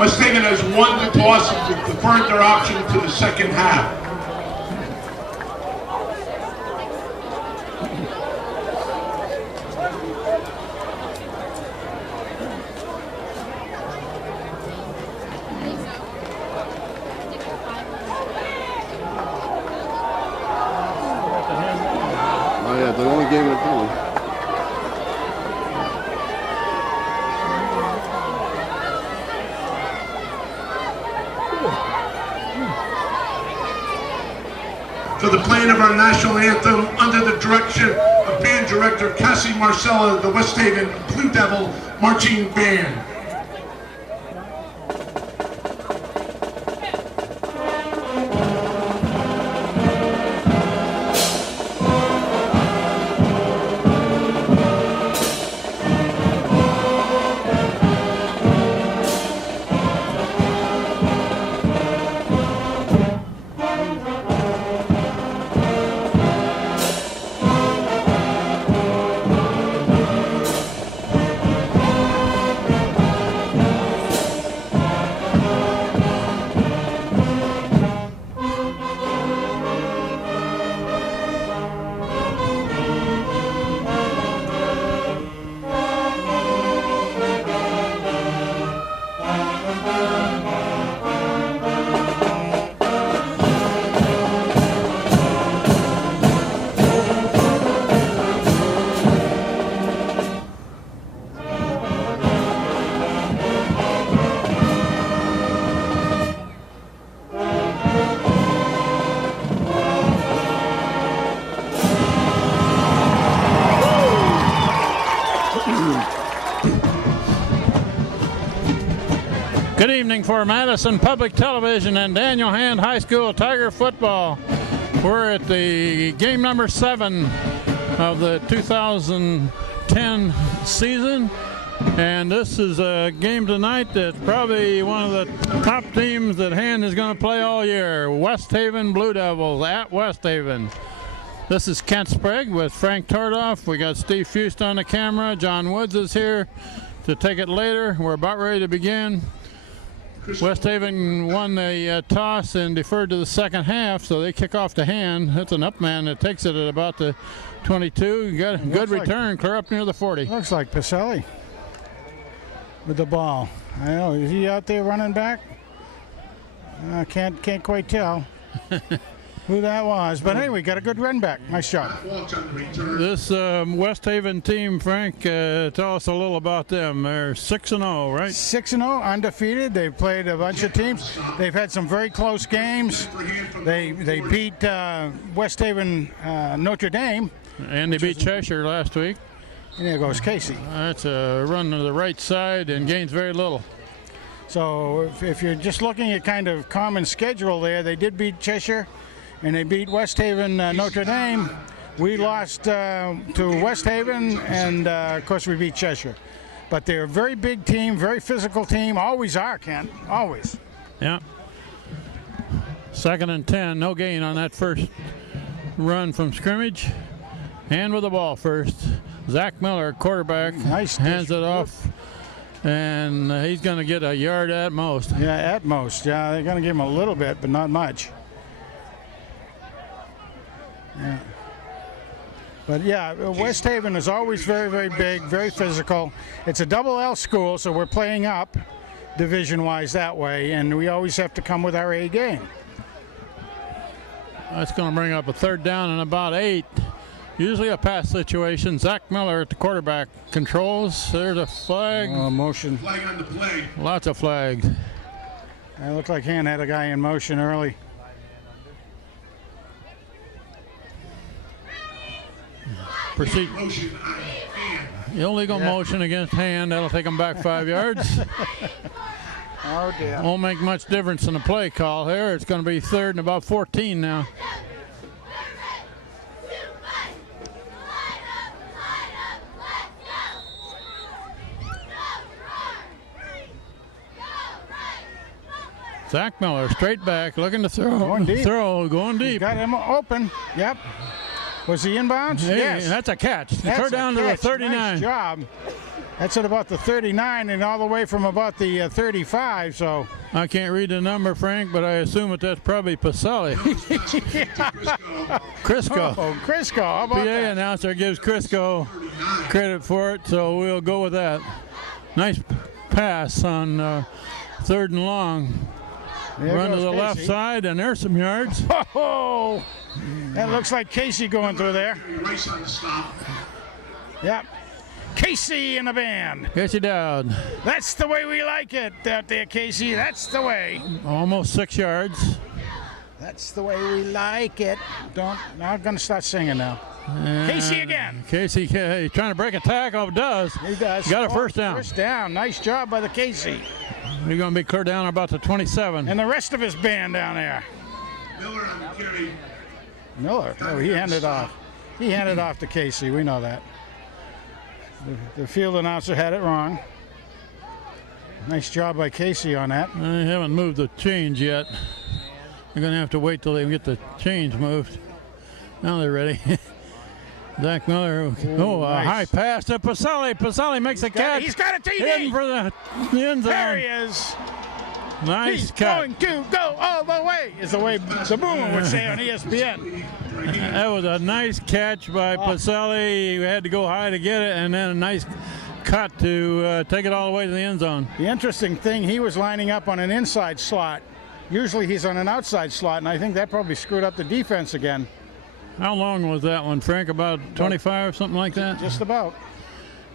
West Haven has won the toss and deferred their option to the second half. Oh yeah, they only gave it a penalty. For the playing of our national anthem under the direction of band director Cassie Marcella, the West Haven Blue Devil Marching Band. Good evening for Madison Public Television and Daniel Hand High School Tiger football. We're at the game number 7 of the 2010 season, and this is a game tonight that's probably one of the top teams that Hand is going to play all year. West Haven Blue Devils at West Haven. This is Kent Sprague with Frank Tordoff. We got Steve Fust on the camera. John Woods is here to take it later. We're about ready to begin. West Haven won the toss and deferred to the second half, so they kick off to Hand. That's an up man that takes it at about the 22. You got a good return, clear up near the 40. Looks like Pacelli with the ball. I know, is he out there running back? I can't quite tell who that was, but anyway, got a good run back. Nice job. This West Haven team, Frank, tell us a little about them. They're 6-0, right? 6-0, undefeated. They've played a bunch of teams. They've had some very close games. They beat West Haven Notre Dame. And they beat Cheshire last week. And there goes Casey. That's a run to the right side and gains very little. So if you're just looking at kind of common schedule there, they did beat Cheshire. And they beat West Haven Notre Dame. We lost to West Haven, and of course we beat Cheshire. But they're a very big team, very physical team. Always are, Kent. Always. Yeah. 2nd and 10. No gain on that first run from scrimmage. Hand with the ball first. Zach Miller, quarterback, hands it off. And he's going to get a yard at most. Yeah, at most. Yeah, they're going to give him a little bit, but not much. Yeah. But yeah, West Haven is always very, very big, very physical. It's a double L school, so we're playing up division-wise that way, and we always have to come with our A game. That's going to bring up a 3rd down and about 8. Usually a pass situation. Zach Miller at the quarterback controls. There's a flag. Motion. Flag on the play. Lots of flags. It looked like Hand had a guy in motion early. Proceed. Illegal motion against Hand. That'll take them back 5 yards. Oh, dear. Won't make much difference in the play call here. It's going to be 3rd and about 14 now. Zach Miller, straight back, looking to throw. Going deep. Going deep. Got him open. Yep. Was he inbounds? Hey, yes. That's a catch. That's Clear down to the 39. Nice job. That's at about the 39 and all the way from about the 35. So I can't read the number, Frank, but I assume that's probably Pacelli. Crisco. Oh, Crisco. How about PA that? announcer gives Crisco credit for it, so we'll go with that. Nice pass on 3rd and long. There Run to goes the left Casey. side, and there's some yards. Oh, that looks like Casey going through there. Rice on the stop. Yep. Casey in the band. Casey Dowd, That's the way we like it out there, Casey. That's the way. almost 6 yards. That's the way we like it. Now I'm going to start singing now. Casey again. Casey he's trying to break a tackle. Does. He does. Got a Oh, first down. First down. Nice job by the Casey. We're going to be clear down about the 27. And the rest of his band down there. Miller on the carry. Miller. Oh, he handed off. He handed off to Casey. We know that. The field announcer had it wrong. Nice job by Casey on that. They haven't moved the change yet. They're going to have to wait till they get the change moved. Now they're ready. Zach Miller. Oh, a nice. high pass to Pacelli. Pacelli makes a catch. He's got a Heading TD. for the end There he zone. is. Nice He's catch. going to go all the way, is the way the Boomer would say on ESPN. That was a nice catch by Pacelli. He had to go high to get it, and then a nice cut to take it all the way to the end zone. The interesting thing, he was lining up on an inside slot. Usually he's on an outside slot, and I think that probably screwed up the defense again. How long was that one, Frank? About 25, something like that? Just about.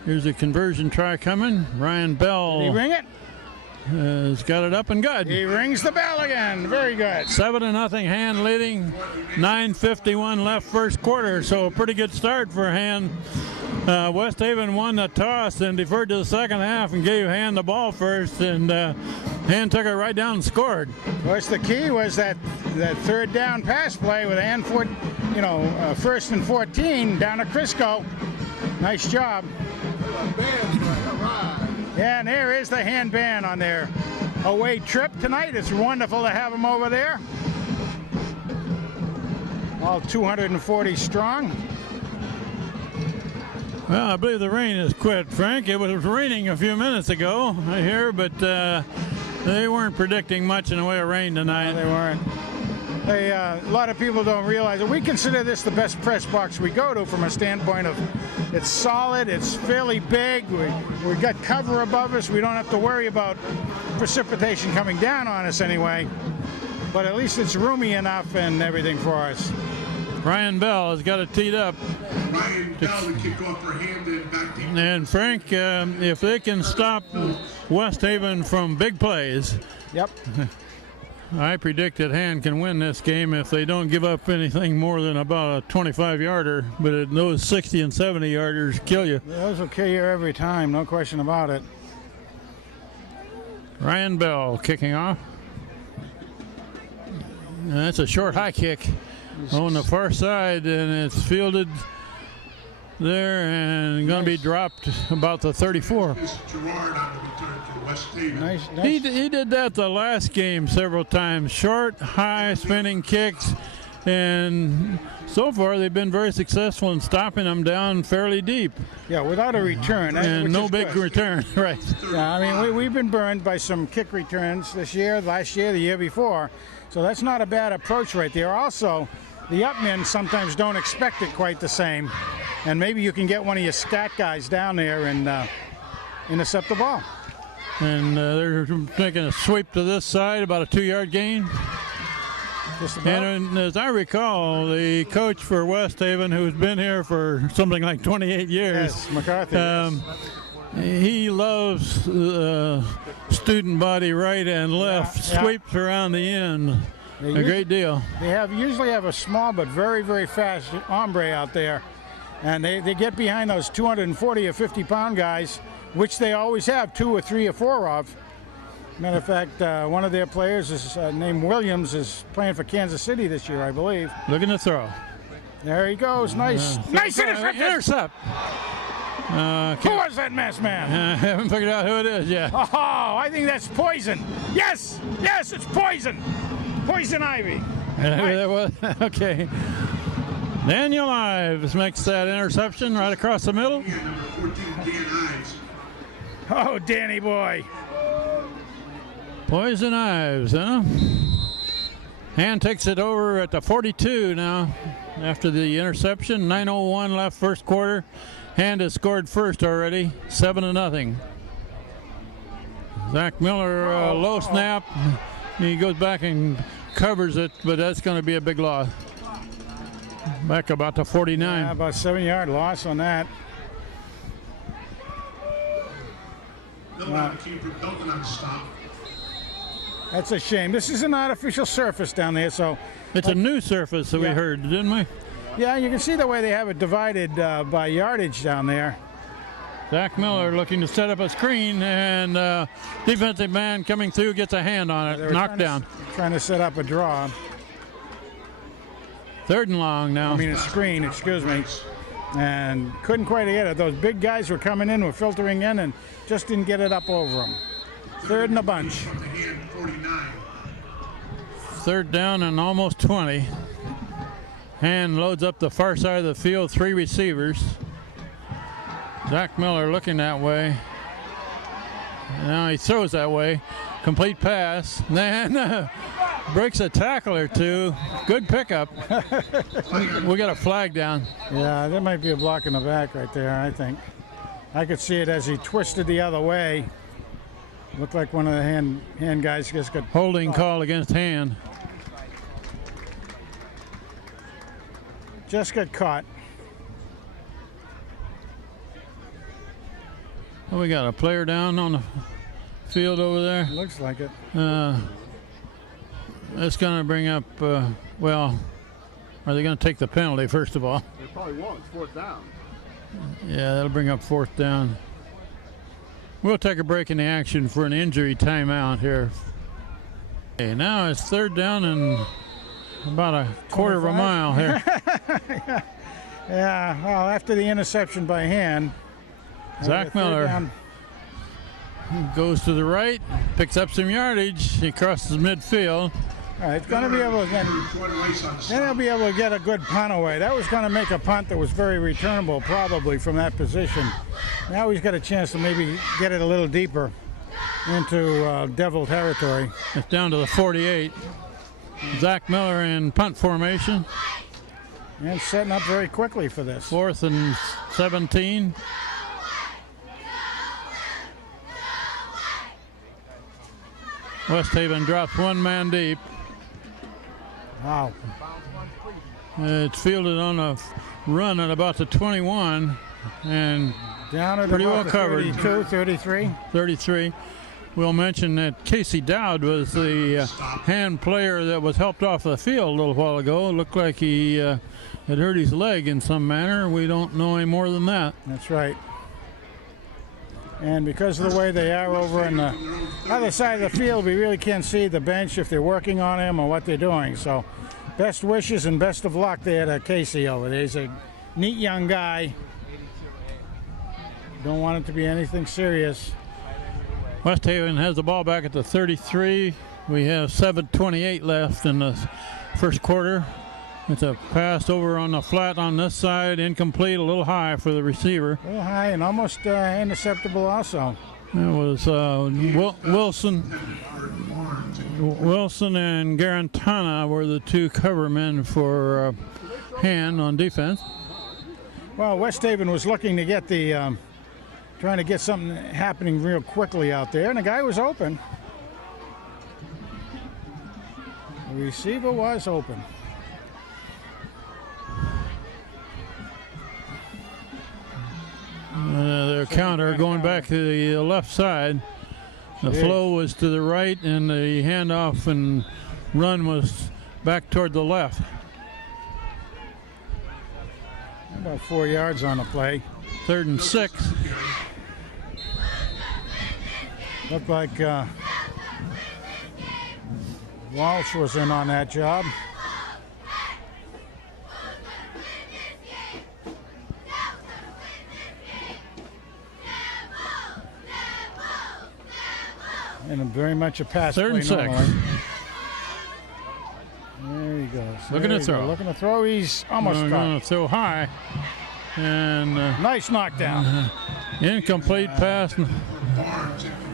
Here's a conversion try coming. Ryan Did he Bell ring it? has got it up and good. He rings the bell again. Very good. 7-0 Hand leading. 9:51 left first quarter, so a pretty good start for Hand. West Haven won the toss and deferred to the second half and gave Hand the ball first, and Hand took it right down and scored. Of course, the key was that 3rd down pass play with Ann Ford, 1st and 14 down to Crisco. Nice job. Yeah, and there is the Hand band on their away trip tonight. It's wonderful to have them over there. All 240 strong. Well, I believe the rain has quit, Frank. It was raining a few minutes ago, I hear, but they weren't predicting much in the way of rain tonight. They weren't. A lot of people don't realize it. We consider this the best press box we go to from a standpoint of it's solid, it's fairly big, we got cover above us, we don't have to worry about precipitation coming down on us anyway, but at least it's roomy enough and everything for us. Ryan Bell has got it teed up. Ryan Bell, the kickoff for Hand and back deep. And Frank, if they can stop West Haven from big plays, Yep. I predict that Hand can win this game if they don't give up anything more than about a 25-yarder. But those 60 and 70-yarders kill you. Those will kill you every time, no question about it. Ryan Bell kicking off. And that's a short high kick on the far side, and it's fielded there and going to be dropped about the 34. This is Gerard on the return for West Haven. Nice. He did that the last game several times. Short, high, spinning kicks, and so far they've been very successful in stopping them down fairly deep. Yeah, without a return. And which no is big good. return, right. Yeah, I mean, we've been burned by some kick returns this year, last year, the year before. So that's not a bad approach right there. Also, the upmen sometimes don't expect it quite the same. And maybe you can get one of your stat guys down there and intercept the ball. And they're making a sweep to this side, about a 2-yard gain. Just about. And as I recall, the coach for West Haven, who's been here for something like 28 years, Yes, McCarthy. Yes. he loves student body right and left, Yeah. sweeps around the end. They A great deal. They usually have a small but very, very fast hombre out there. And they get behind those 240 or 50-pound guys, which they always have 2 or 3 or 4 of. Matter of fact, one of their players is named Williams, is playing for Kansas City this year, I believe. Looking to throw. There he goes. Nice interception. Intercept. Who was that masked man? I haven't figured out who it is yet. Oh, I think that's Poison. Yes, it's Poison. Poison Ivy. That was- okay. Daniel Ives makes that interception right across the middle. Number 14, Dan Ives. Oh, Danny boy. Poison Ives, huh? Hand takes it over at the 42 now after the interception. 9:01 left first quarter. Hand has scored first already, 7-0. Zach Miller, low snap. He goes back and covers it, but that's going to be a big loss. Back about to 49. Yeah, about 7-yard loss on that. No one came from Dalton on the stop. That's a shame. This is an artificial surface down there, so It's a new surface that we Yeah. heard, didn't we? yeah, you can see the way they have it divided by yardage down there. Zach Miller looking to set up a screen, and defensive man coming through gets a hand on They it. were Knocked trying down. Trying to set up a draw. 3rd and long now. I mean a screen, excuse me. And couldn't quite get it. Those big guys were coming in, were filtering in, and just didn't get it up over them. 3rd and a bunch. From the hand, 49. 3rd down and almost 20. Hand loads up the far side of the field, 3 receivers. Zach Miller looking that way. Now he throws that way. Complete pass. Then breaks a tackle or two. Good pickup. We got a flag down. Yeah, there might be a block in the back right there, I think. I could see it as he twisted the other way. Looked like one of the hand guys just got Holding call against Hand. caught. Oh, we got a player down on the field over there. Looks like it. That's going to bring up, well, are they going to take the penalty, first of all? They probably won't. It's 4th down. Yeah, that'll bring up 4th down. We'll take a break in the action for an injury timeout here. Okay, now it's 3rd down and about a quarter of a 25? mile here. Yeah, well, after the interception by Hand. Zach 3rd Miller down. goes to the right, picks up some yardage. He crosses midfield. All right, it's going to be able to get. Jordan Rice on the Then they'll stop. be able to get a good punt away. That was going to make a punt that was very returnable, probably from that position. Now he's got a chance to maybe get it a little deeper into Devil territory. It's down to the 48. Zach Miller in punt formation. And setting up very quickly for this. 4th and 17. West Haven drops 1 man deep. Wow. It's fielded on a run at about the 21 and Down at Pretty about well the covered. 32, 33. 33. We'll mention that Casey Dowd was the hand player that was helped off the field a little while ago. It looked like he had hurt his leg in some manner. We don't know any more than that. That's right. And because of the way they are over on the other side of the field, we really can't see the bench if they're working on him or what they're doing. So best wishes and best of luck there to Casey over there. He's a neat young guy. Don't want it to be anything serious. West Haven has the ball back at the 33. We have 7:28 left in the first quarter. It's a pass over on the flat on this side, incomplete, a little high for the receiver. A little high and almost interceptable also. It was Wilson and Garantana were the 2 cover men for Hand on defense. Well, West Haven was looking to get the, trying to get something happening real quickly out there, and the guy was open. The receiver was open. Their counter going back to the left side. The flow was to the right, and the handoff and run was back toward the left. About 4 yards on the play. 3rd and 6. Looked like Walsh was in on that job. And very much a pass 3rd play and 6. normally. There he goes. Looking There to you go. throw. Looking to throw. He's almost Going caught. to throw high. And Nice knockdown. incomplete pass.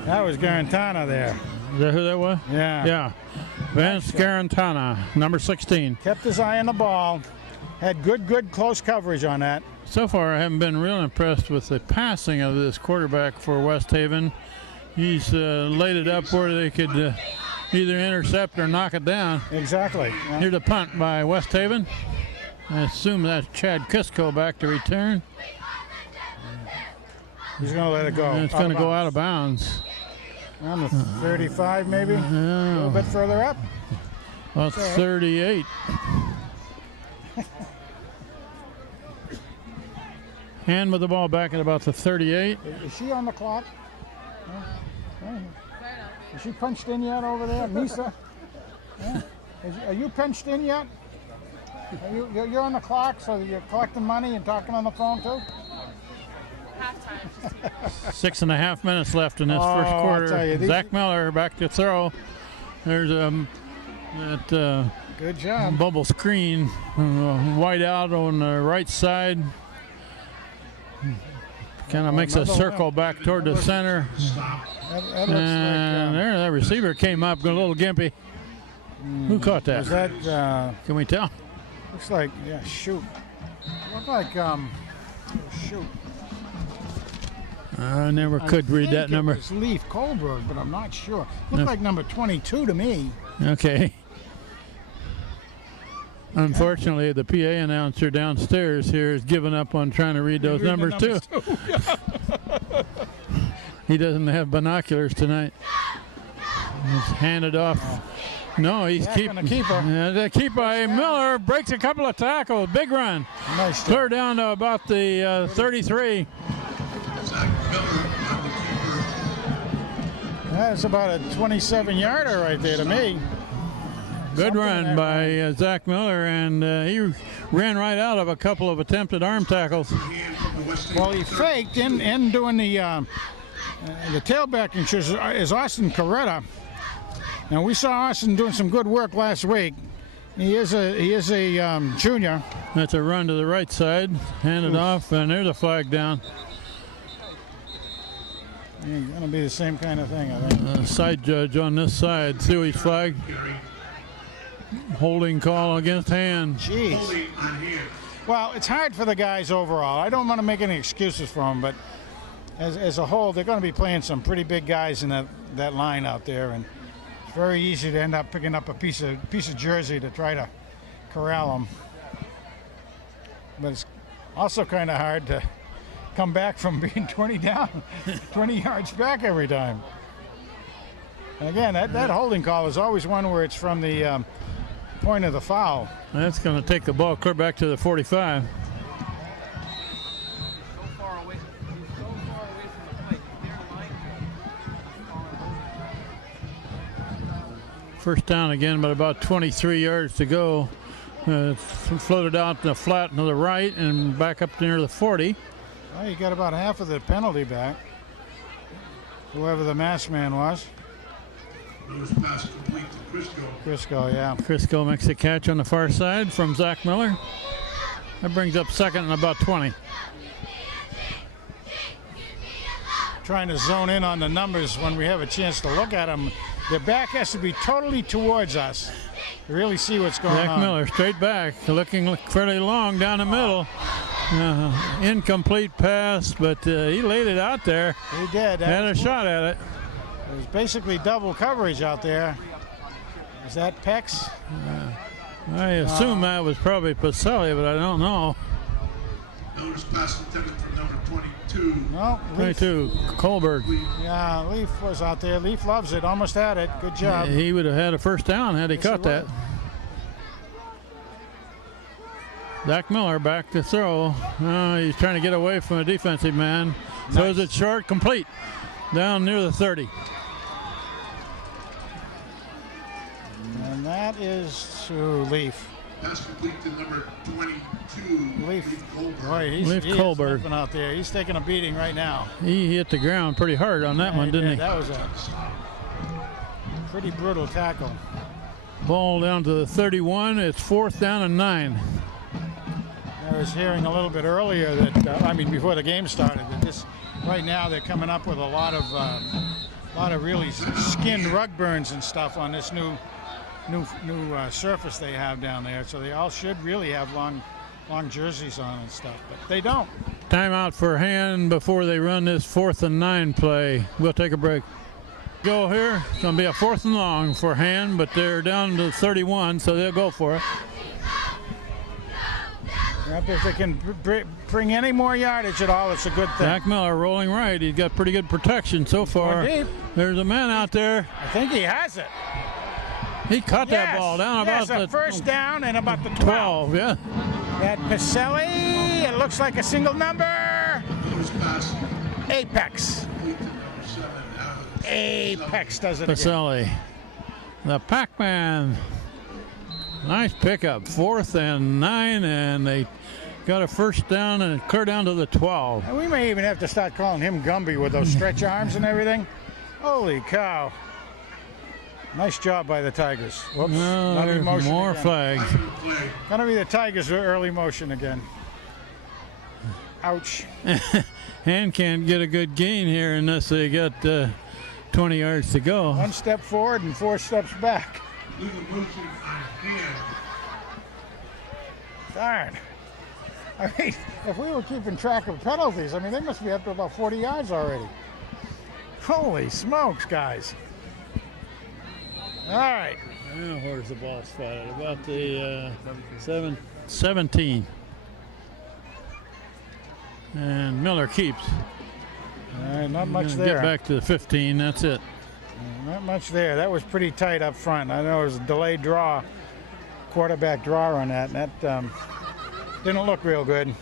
That was Garantana there. Is that who that was? Yeah. Yeah. Vince Garantana, number 16. Kept his eye on the ball. Had good close coverage on that. So far, I haven't been real impressed with the passing of this quarterback for West Haven. He's laid it up where they could either intercept or knock it down. Exactly. Yeah. Here's a punt by West Haven. I assume that's Chad Kisco back to return. He's going to let it go. And it's going to go out of bounds. On the 35 maybe? A little bit further up. Well, it's 38. Hand with the ball back at about the 38. Is she on the clock? Is she punched in yet over there, Misa? Yeah. Are you punched in yet? You're on the clock, so you're collecting money and talking on the phone too? 6.5 minutes left in this first I'll quarter. tell you, Zach Miller back to throw. There's that Good job. bubble screen, wide out on the right side. Kind of makes a circle back toward the center. That looks And there, that receiver came up, a little gimpy. Who caught that? is that Can we tell? looks like, yeah, shoot. Look like shoot. I never could read that number. It was Leaf Kohlberg, but I'm not sure. Looked like number 22 to me. Okay. Unfortunately, the PA announcer downstairs here has given up on trying to read those numbers too. He doesn't have binoculars tonight. He's handed off. No, he's Back on the keeper. The keep by Miller breaks a couple of tackles. Big run. Nice. Clear down to about the 33. That's about a 27-yarder right there to me. Good Something run there, by Zach Miller, and he ran right out of a couple of attempted arm tackles. Well, he faked in doing the tailback is Austin Coretta. Now we saw Austin doing some good work last week. He is a junior. That's a run to the right side, handed off, and there's a flag down. Yeah, gonna be the same kind of thing, I think. Side judge on this side, Suey's flag. Holding call against Hand. Jeez. Well, it's hard for the guys overall. I don't want to make any excuses for them, but as a whole, they're going to be playing some pretty big guys in that line out there, and it's very easy to end up picking up a piece of jersey to try to corral them. But it's also kind of hard to come back from being 20 down, 20 yards back every time. And again, that holding call is always one where it's from the point of the foul. That's going to take the ball clear back to the 45. First down again, but about 23 yards to go. Floated out the flat to the right and back up near the 40. Well, you got about half of the penalty back, whoever the masked man was. Pass complete to Crisco. Crisco, yeah. Crisco makes a catch on the far side from Zach Miller. That brings up second and about 20. Trying to zone in on the numbers when we have a chance to look at them. Their back has to be totally towards us to really see what's going on. Zach Miller straight back, looking fairly long down the middle. Incomplete pass, but he laid it out there. He did. Had a shot at it. It was basically double coverage out there. Is that Pex? I assume that was probably Pacelli, but I don't know. Notice pass intended for number 22. No, Leaf. 22, Kohlberg. Yeah, Leaf was out there. Leaf loves it. Almost had it. Good job. He would have had a first down had he Yes, he caught that. would. Zach Miller back to throw. He's trying to get away from a defensive man. Throws it short, complete. Down near the 30. And that is to Leaf. Pass complete to number 22. Leaf. Goldberg. Boy, he Leaf is Kohlberg. limping out there. He's taking a beating right now. He hit the ground pretty hard on that one, He didn't did. he? That was a pretty brutal tackle. Ball down to the 31. It's 4th down and 9. I was hearing a little bit earlier that, before the game started, that right now they're coming up with a lot of really skinned rug burns and stuff on this new surface they have down there. So they all should really have long jerseys on and stuff, but they don't. Timeout for hand before they run this 4th and 9 play. We'll take a break. Go here. It's going to be a 4th and long for hand, but they're down to 31, so they'll go for it. Yep, if they can bring any more yardage at all, it's a good thing. Zach Miller rolling right. He's got pretty good protection so far. Going deep. There's a man out there. I think he has it. He caught that ball down about a the first down and about the 12. Yeah. That Pacelli, it looks like a single number. Apex. Apex does it again. Pacelli. The Pac-Man. Nice pickup. 4th and 9, and they got a first down and clear down to the 12. And we may even have to start calling him Gumby with those stretch arms and everything. Holy cow. Nice job by the Tigers. Whoops. Not in motion more again. flags. Gonna be the Tigers early motion again. Ouch. Hand can't get a good gain here unless they got 20 yards to go. 1 step forward and 4 steps back. Darn. I mean, if we were keeping track of penalties, I mean, they must be up to about 40 yards already. Holy smokes, guys. All right. Now where's the ball spotted? About the 17. And Miller keeps. All right, not much there. Get back to the 15, that's it. Not much there. That was pretty tight up front. I know it was a delayed draw, quarterback draw on that, and that didn't look real good.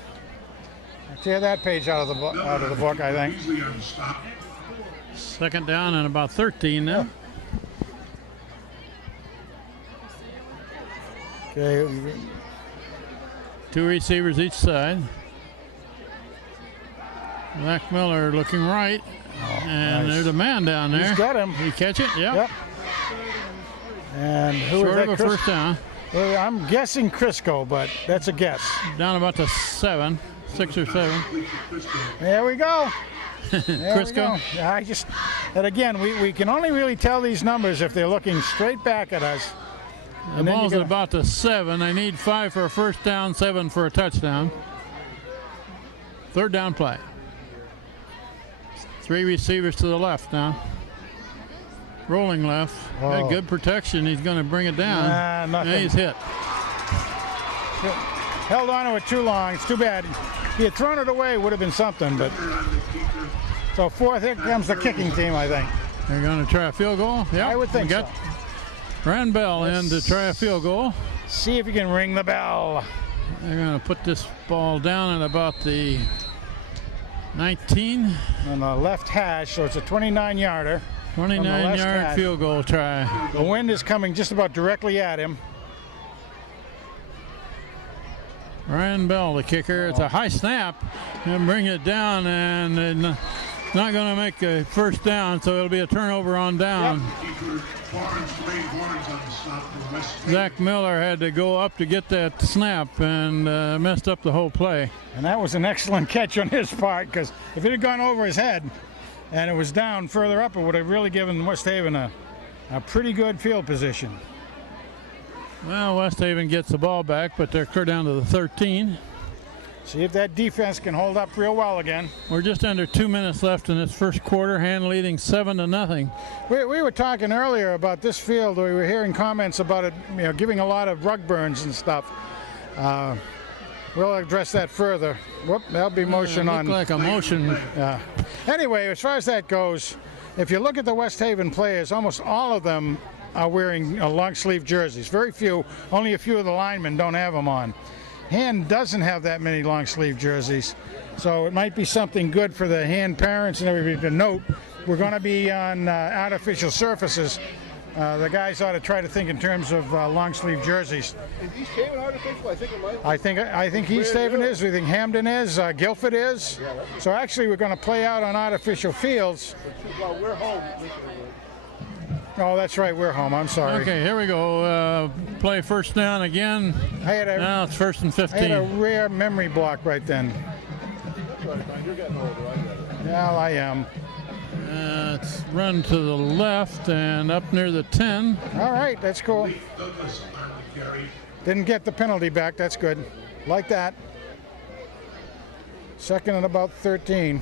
Tear that page out of the book, I think. 2nd down and about 13 now. Okay. 2 receivers each side. Zach Miller looking right. And nice. there's a man down there. He's got him. Did he catch it? Yep. And who Short was that? of a first down. Well, I'm guessing Crisco, but that's a guess. Down about to 7, 6 or 7. There we go. There Crisco. we go. And again, we can only really tell these numbers if they're looking straight back at us. The ball's at about to 7. They need 5 for a first down, 7 for a touchdown. 3rd down play. 3 receivers to the left now. Rolling left. Oh. Got good protection. He's going to bring it down. Nothing. And he's hit. Held on to it too long. It's too bad. If he had thrown it away, it would have been something. But so 4th, here comes the kicking team, I think. They're going to try a field goal? Yeah, I would think we got so. Rand Bell in to try a field goal. See if you can ring the bell. They're going to put this ball down at about the 19. On the left hash, so it's a 29-yarder. 29-yard field goal try. The wind is coming just about directly at him. Ryan Bell, the kicker. It's a high snap. And bring it down, and they're not going to make a first down, so it'll be a turnover on down. Yep. Zach Miller had to go up to get that snap and messed up the whole play. And that was an excellent catch on his part, because if it had gone over his head and it was down further up, it would have really given West Haven a pretty good field position. Well, West Haven gets the ball back, but they're clear down to the 13. See if that defense can hold up real well again. We're just under 2 minutes left in this first quarter. Hand leading 7-0. We were talking earlier about this field. We were hearing comments about it, giving a lot of rug burns and stuff. We'll address that further. Whoop, that'll be motion on. Like a motion. Anyway, as far as that goes, if you look at the West Haven players, almost all of them are wearing long sleeve jerseys. Very few, only a few of the linemen don't have them on. Hand doesn't have that many long sleeve jerseys, so it might be something good for the Hand parents and everybody to note. We're going to be on artificial surfaces. The guys ought to try to think in terms of long sleeve jerseys. Is East Haven artificial? I think it might. I think East Haven is. We think Hamden is. Guilford is. So actually, we're going to play out on artificial fields. Well, we're home. Oh, that's right. We're home. I'm sorry. Okay, here we go. Play first down again. Now it's 1st and 15. I had a rare memory block right then. That's right, man. You're getting older. I get it. Yeah, I am. It's run to the left and up near the 10. All right, that's cool. Leif Douglas on the carry. Didn't get the penalty back. That's good. Like that. Second and about 13.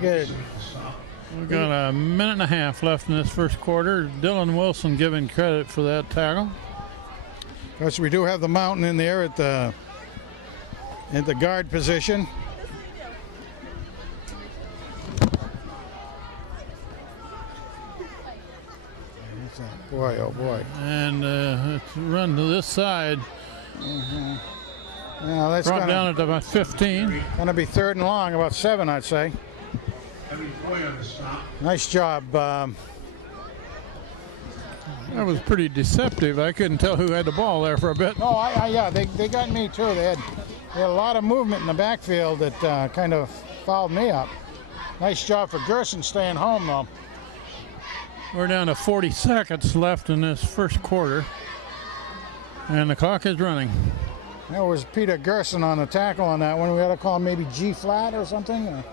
Good. We've got a minute and a half left in this first quarter. Dylan Wilson giving credit for that tackle. Of course, we do have the mountain in there at the guard position. Boy, oh boy. And it's run to this side. Yeah, that's Brought down at about 15. gonna be third and long, about 7, I'd say. Henry Foy on the stop. Nice job. That was pretty deceptive. I couldn't tell who had the ball there for a bit. No, yeah, they got me too. They had a lot of movement in the backfield that kind of fouled me up. Nice job for Gerson staying home though. We're down to 40 seconds left in this first quarter. And the clock is running. That was Peter Gerson on the tackle on that one. We ought to call him maybe G flat or something.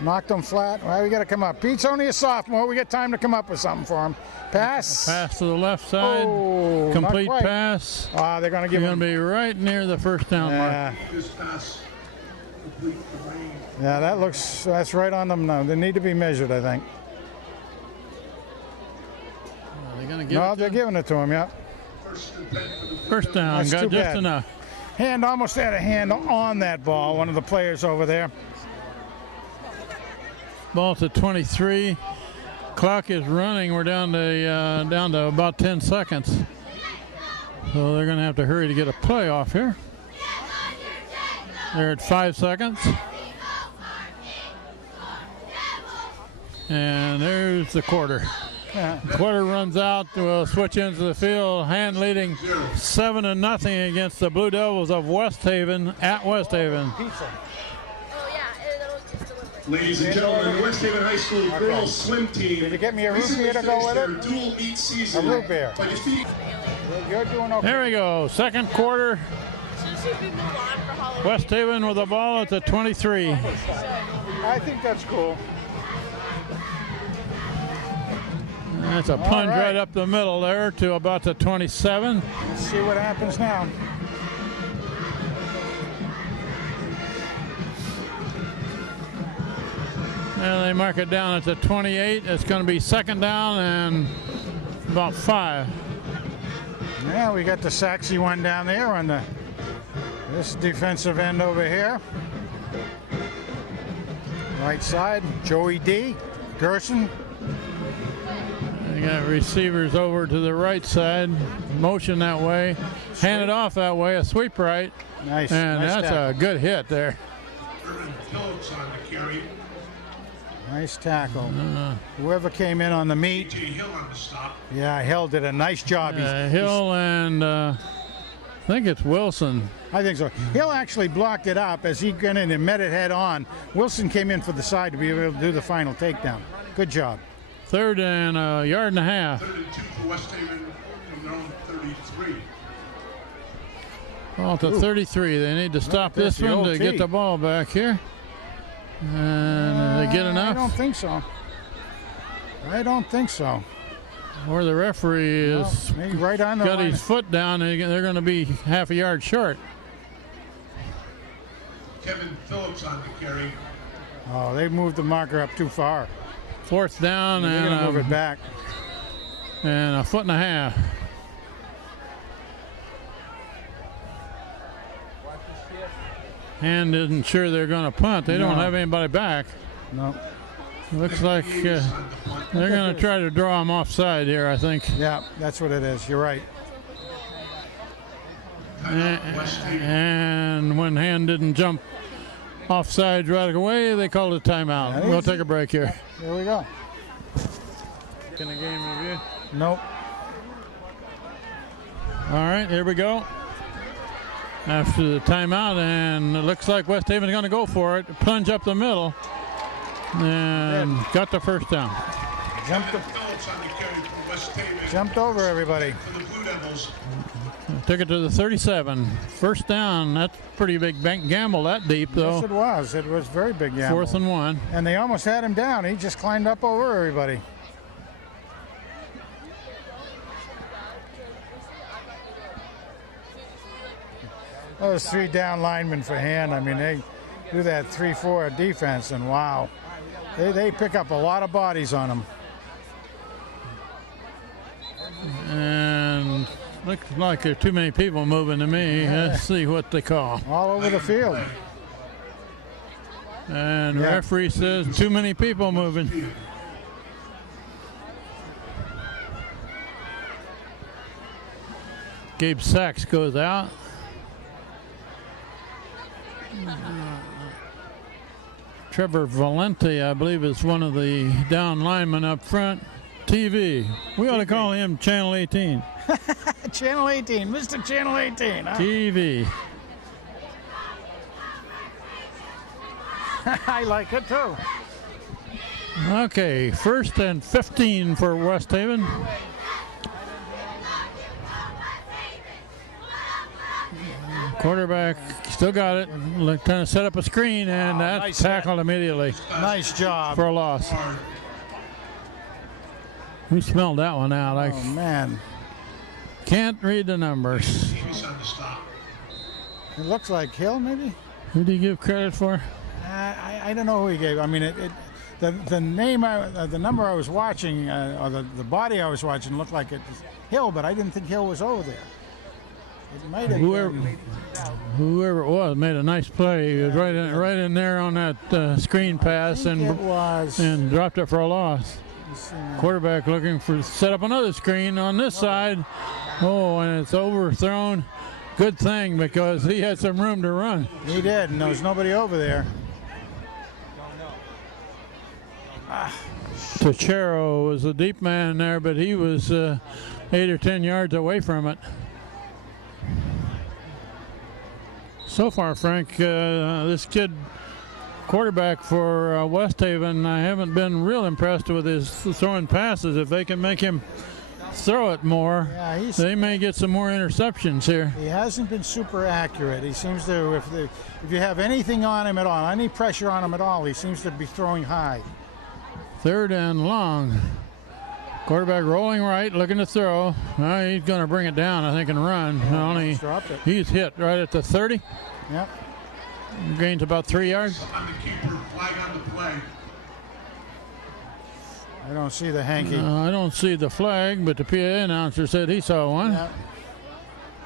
Knocked him flat. Well, we got to come up. Pete's only a sophomore. We got time to come up with something for him. Pass. Pass to the left side. Oh, Complete not quite. Pass. They're going to give You're him. going to be right near the first down mark. This pass complete the range. Yeah, that's right on them now. They need to be measured, I think. Are they going to give No, it to they're him? giving it to him, yeah. First down. That's Got too just bad. enough. Hand almost had a hand on that ball, one of the players over there. Ball to 23. Clock is running. We're down to about 10 seconds. So they're going to have to hurry to get a play off here. They're at 5 seconds. And there's the quarter. Yeah. Quarter runs out. We'll switch into the field. Hand leading 7-0 against the Blue Devils of West Haven at West Haven. Ladies and gentlemen, the West Haven High School girls swim team. Did you get me a root beer to go with it? Their dual meet season A root beer. by defeating You're doing okay. There we go. Second quarter. West Haven with the ball at the 23. I think that's cool. That's a plunge right. right up the middle there to about the 27. Let's see what happens now. And they mark it down at the 28. It's going to be second down and about 5. Yeah, we got the Saxy one down there on this defensive end over here. Right side, Joey D. Gerson. They got receivers over to the right side, motion that way, hand it off that way, a sweep right, Nice. and nice that's tackle. a good hit there. Herman Phillips on the carry. Nice tackle. Whoever came in on the meet, J. Hill on the stop. yeah, Hill did a nice job. Hill and I think it's Wilson. I think so. Hill actually blocked it up as he got in and met it head on. Wilson came in for the side to be able to do the final takedown. Good job. Third and a yard and a half. 3rd and 2 for West Haven from their own 33. Ball to 33. They need to stop there's this the one to OT. get the ball back here. And they get I don't enough. think so. I don't think so. Or the referee No, is maybe right on the got line. his foot down and they're going to be half a yard short. Kevin Phillips on the carry. Oh, they moved the marker up too far. Fourth down They're going to move it and back. a foot and a half. Hand isn't sure they're going to punt. They don't No. have anybody back. No. Looks like Davis on the punt. they're going to try to draw him offside here, I think. Yeah, that's what it is. You're right. Timeout, West Haven. And when Hand didn't jump offside right away, they called a timeout. Yeah, We'll take a break here. Here we go. Can the game review? Nope. All right, here we go. After the timeout, and it looks like West Haven's going to go for it. Plunge up the middle, and got the first down. Jumped, Phillips on the carry for West Haven. jumped over everybody. For the Blue Devils. Took it to the 37. First down. That's pretty big gamble that deep, though. Yes, it was. It was very big gamble. 4th and 1. And they almost had him down. He just climbed up over everybody. Those 3 down linemen for hand. I mean, they do that 3-4 defense, and wow, they pick up a lot of bodies on them. And looks like there are too many people moving to me. Let's see what they call. All over the field. And Yeah. referee says too many people moving. Gabe Sachs goes out. Trevor Valente, I believe, is one of the down linemen up front. TV. We ought to call him Channel 18. Channel 18, Mr. Channel 18. Huh? TV. I like it too. Okay, 1st and 15 for West Haven. Quarterback still got it. Trying to set up a screen, and that's nice tackled immediately Nice job. for a loss. Who smelled that one out? I Oh man, can't read the numbers. Davis on the stop. it looks like Hill maybe. Who do you give credit for? I don't know who he gave. I mean, the name, the number I was watching, or the body I was watching looked like it was Hill, but I didn't think Hill was over there. It might have been. Whoever it was made a nice play. He was right in there on that screen pass I think it and was. dropped it for a loss. Quarterback looking for set up another screen on this side. Oh, and it's overthrown. Good thing, because he had some room to run. He did, and there was nobody over there. Techero was a deep man there, but he was 8 or 10 yards away from it. So far, Frank, this kid quarterback for West Haven, I haven't been real impressed with his throwing passes. If they can make him throw it more, Yeah, they may get some more interceptions here. he hasn't been super accurate. He seems to, if you have anything on him at all, any pressure on him at all, he seems to be throwing high. 3rd and long. Quarterback rolling right, looking to throw. He's going to bring it down, I think, and run. Only Dropped it. he's hit right at the 30. Yep. Gains about 3 yards. On the keeper, flag on the play. I don't see the hanky. I don't see the flag, but the PA announcer said he saw one. Yep.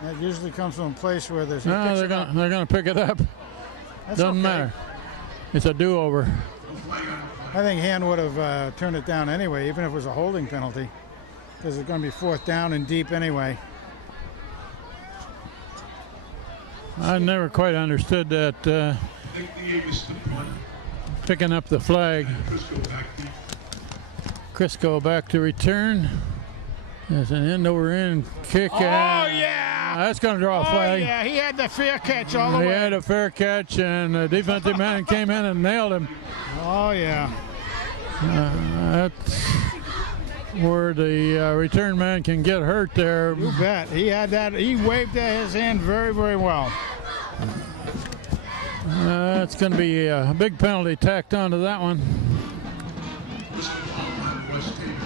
That usually comes from a place where there's. No, they're going to pick it up. That's Doesn't okay. matter. It's a do-over. I think Hand would have turned it down anyway, even if it was a holding penalty, because it's going to be 4th down and deep anyway. I never quite understood that Nick Davis to punt. picking up the flag. Crisco back deep. Crisco back to return. There's an end-over-end kick. Oh, yeah! That's going to draw a Oh, flag. yeah, he had the fair catch all the He way. had a fair catch, and the defensive man came in and nailed him. Oh, yeah. That's where the return man can get hurt there. You bet. He had that. He waved his hand very, very well. It's going to be a big penalty tacked onto that one. West Haven.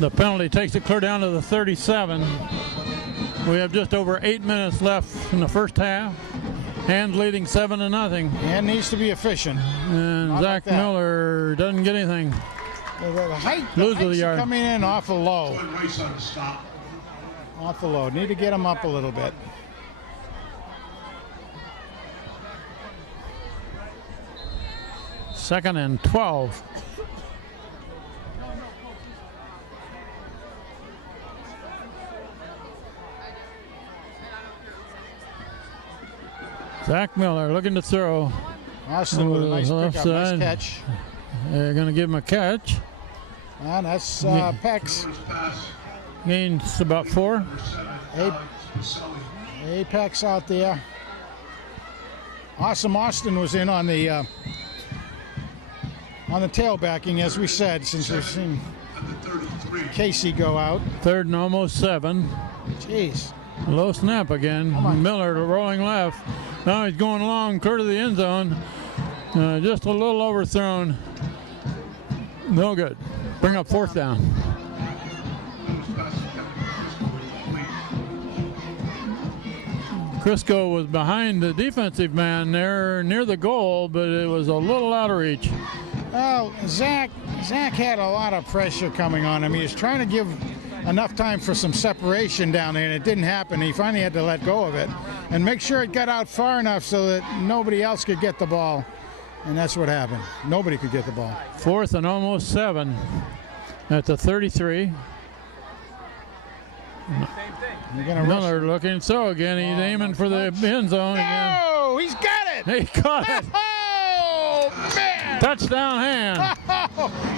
The penalty takes it clear down to the 37. We have just over 8 minutes left in the first half. Hand leading 7-0. And needs to be efficient. And How Zach about that? Miller doesn't get anything. The height, Lose the with the heights are yard. coming in awful low. Glenn Rice on the stop. Awful low. Need to get him up a little bit. Second and 12. Zach Miller looking to throw. Austin with a nice Left pickup, nice side. catch. They're going to give him a catch. And that's Pex. Gains about 4. Apex out there. Awesome Austin was in on the tailbacking, as we said, since we've seen Casey go out. 3rd and almost 7. Jeez. Low snap again. Miller rolling left. Now he's going long, clear to the end zone. Just a little overthrown. No good. Bring up 4th down. Crisco was behind the defensive man there near the goal, but it was a little out of reach. Well, Zach had a lot of pressure coming on him. He was trying to give enough time for some separation down there, and it didn't happen. He finally had to let go of it and make sure it got out far enough so that nobody else could get the ball. And that's what happened. Nobody could get the ball. 4th and almost 7 at the 33. Miller looking so again. He's aiming for the end zone again. Oh, he's got it! He caught it. Oh, man! Touchdown hand.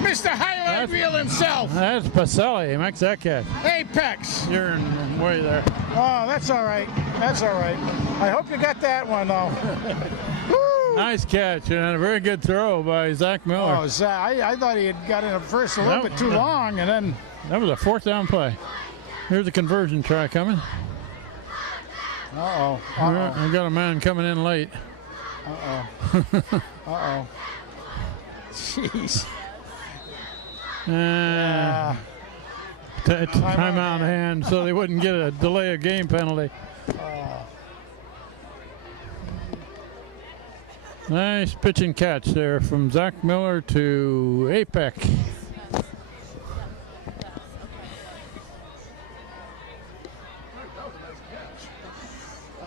Mr. Highlight Reel himself. That's Pacelli. He makes that catch. Apex. You're in the way there. Oh, that's all right. That's all right. I hope you got that one, though. Nice catch and a very good throw by Zach Miller. Oh, Zach, I thought he had got in at first a little bit too long, and then... That was a 4th down play. Here's a conversion try coming. Uh-oh. I got a man coming in late. Uh-oh. Jeez. Timeout hand so they wouldn't get a delay of game penalty. Nice pitch and catch there from Zach Miller to Apex.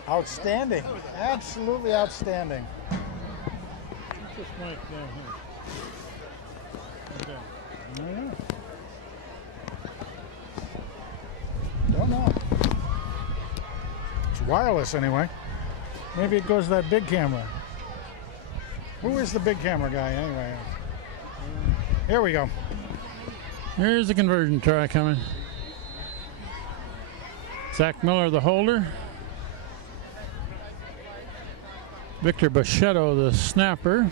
Outstanding. Absolutely outstanding. Don't know. It's wireless anyway. Maybe it goes to that big camera. Who is the big camera guy anyway? Here we go. Here's the conversion try coming. Zach Miller, the holder. Victor Bachetto, the snapper.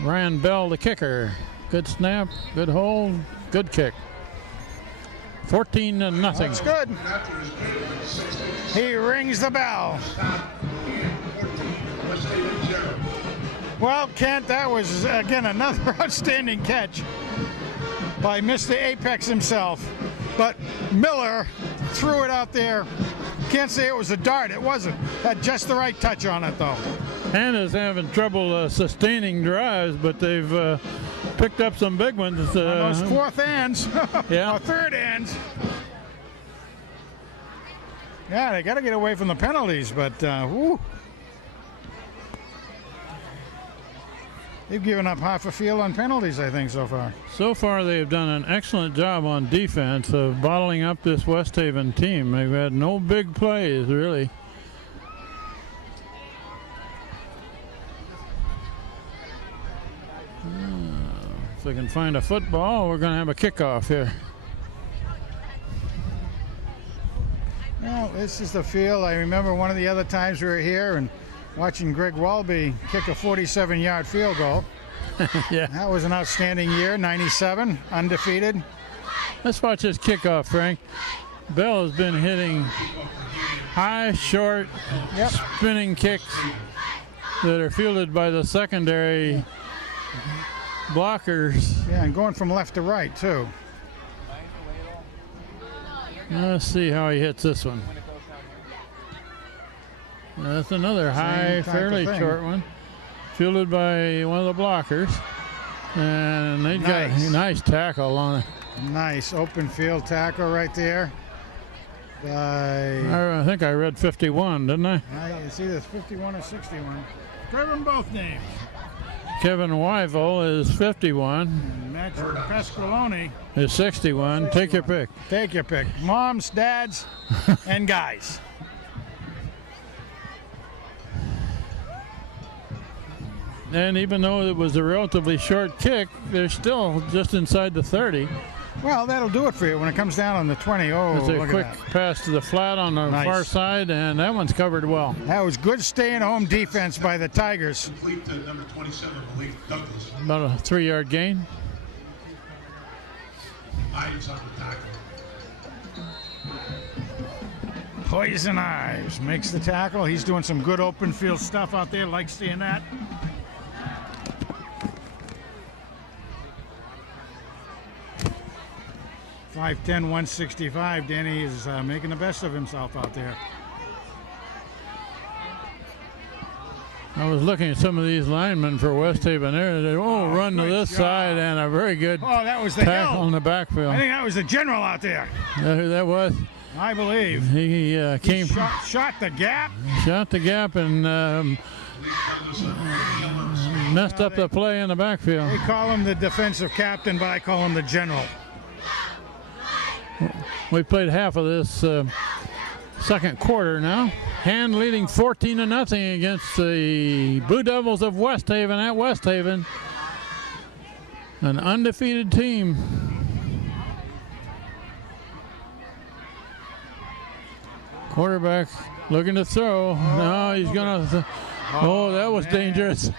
Ryan Bell, the kicker. Good snap, good hold, good kick. 14-0. That's good. He rings the bell. Well, Kent, that was, again, another outstanding catch by Mr. Apex himself. But Miller threw it out there. Can't say it was a dart. It wasn't. Had just the right touch on it, though. Hannah's having trouble sustaining drives, but they've picked up some big ones. On those 4th ends. Yeah. Or 3rd ends. Yeah, they got to get away from the penalties, but whoo. They've given up half a field on penalties, I think, so far. So far, they've done an excellent job on defense of bottling up this West Haven team. They've had no big plays, really. If they can find a football, we're going to have a kickoff here. Well, this is the field. I remember one of the other times we were here and watching Greg Walby kick a 47-yard field goal. Yeah. That was an outstanding year, 97, undefeated. Let's watch this kickoff, Frank. Bell has been hitting high, short, spinning kicks that are fielded by the secondary blockers. Yeah, and going from left to right, too. Let's see how he hits this one. That's another high, fairly short one. Fielded by one of the blockers. And they got a nice tackle on it. Nice open field tackle right there. I think I read 51, didn't I? It's either 51 or 61. Grab them both names. Kevin Wyville is 51. Matthew Pasqualoni is 61. Take your pick. Take your pick. Moms, dads, and guys. And even though it was a relatively short kick, they're still just inside the 30. Well, that'll do it for you when it comes down on the 20. Oh, It's a look quick at that. pass to the flat on the Nice. far side, and that one's covered well. That was good staying-home defense by the Tigers. Complete to number 27, Malik Douglas. About a 3-yard gain. Ives on the tackle. Poison Ives makes the tackle. He's doing some good open field stuff out there. Like seeing that. .5'10", 165. Danny is making the best of himself out there. I was looking at some of these linemen for West Haven there. They run to good this job. side, and a very good Oh, that was the tackle in hill. the backfield. I think that was the general out there. Is that who that was? I believe. He came, Shot the gap. shot the gap, and messed up the play in the backfield. They call him the defensive captain, but I call him the general. We played half of this second quarter now. Hand leading 14-0 against the Blue Devils of West Haven at West Haven. An undefeated team. Quarterback looking to throw. No, he's going to. Oh, that was dangerous.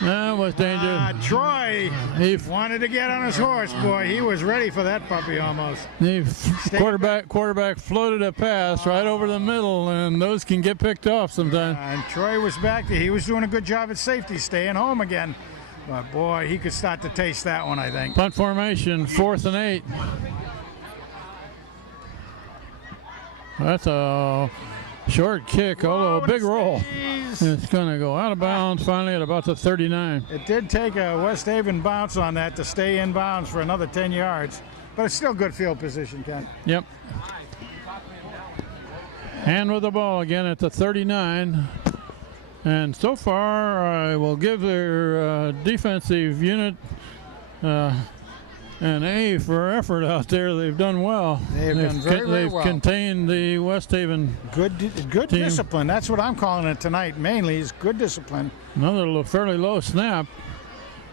That was dangerous. Troy He wanted to get on his horse, boy. He was ready for that puppy almost. quarterback floated a pass right over the middle, and those can get picked off sometimes. And Troy was back there. He was doing a good job at safety, staying home again. But boy, he could start to taste that one, I think. Punt formation, 4th and 8. That's a short kick, although a big roll. It's going to go out of bounds finally at about the 39. It did take a West Haven bounce on that to stay in bounds for another 10 yards. But it's still good field position, Ken. Yep. Hand with the ball again at the 39. And so far, I will give their defensive unit an A for effort out there. They've done well. They've done very They've well. contained the West Haven. Good Team. discipline. That's what I'm calling it tonight, mainly, is good discipline. Another fairly low snap.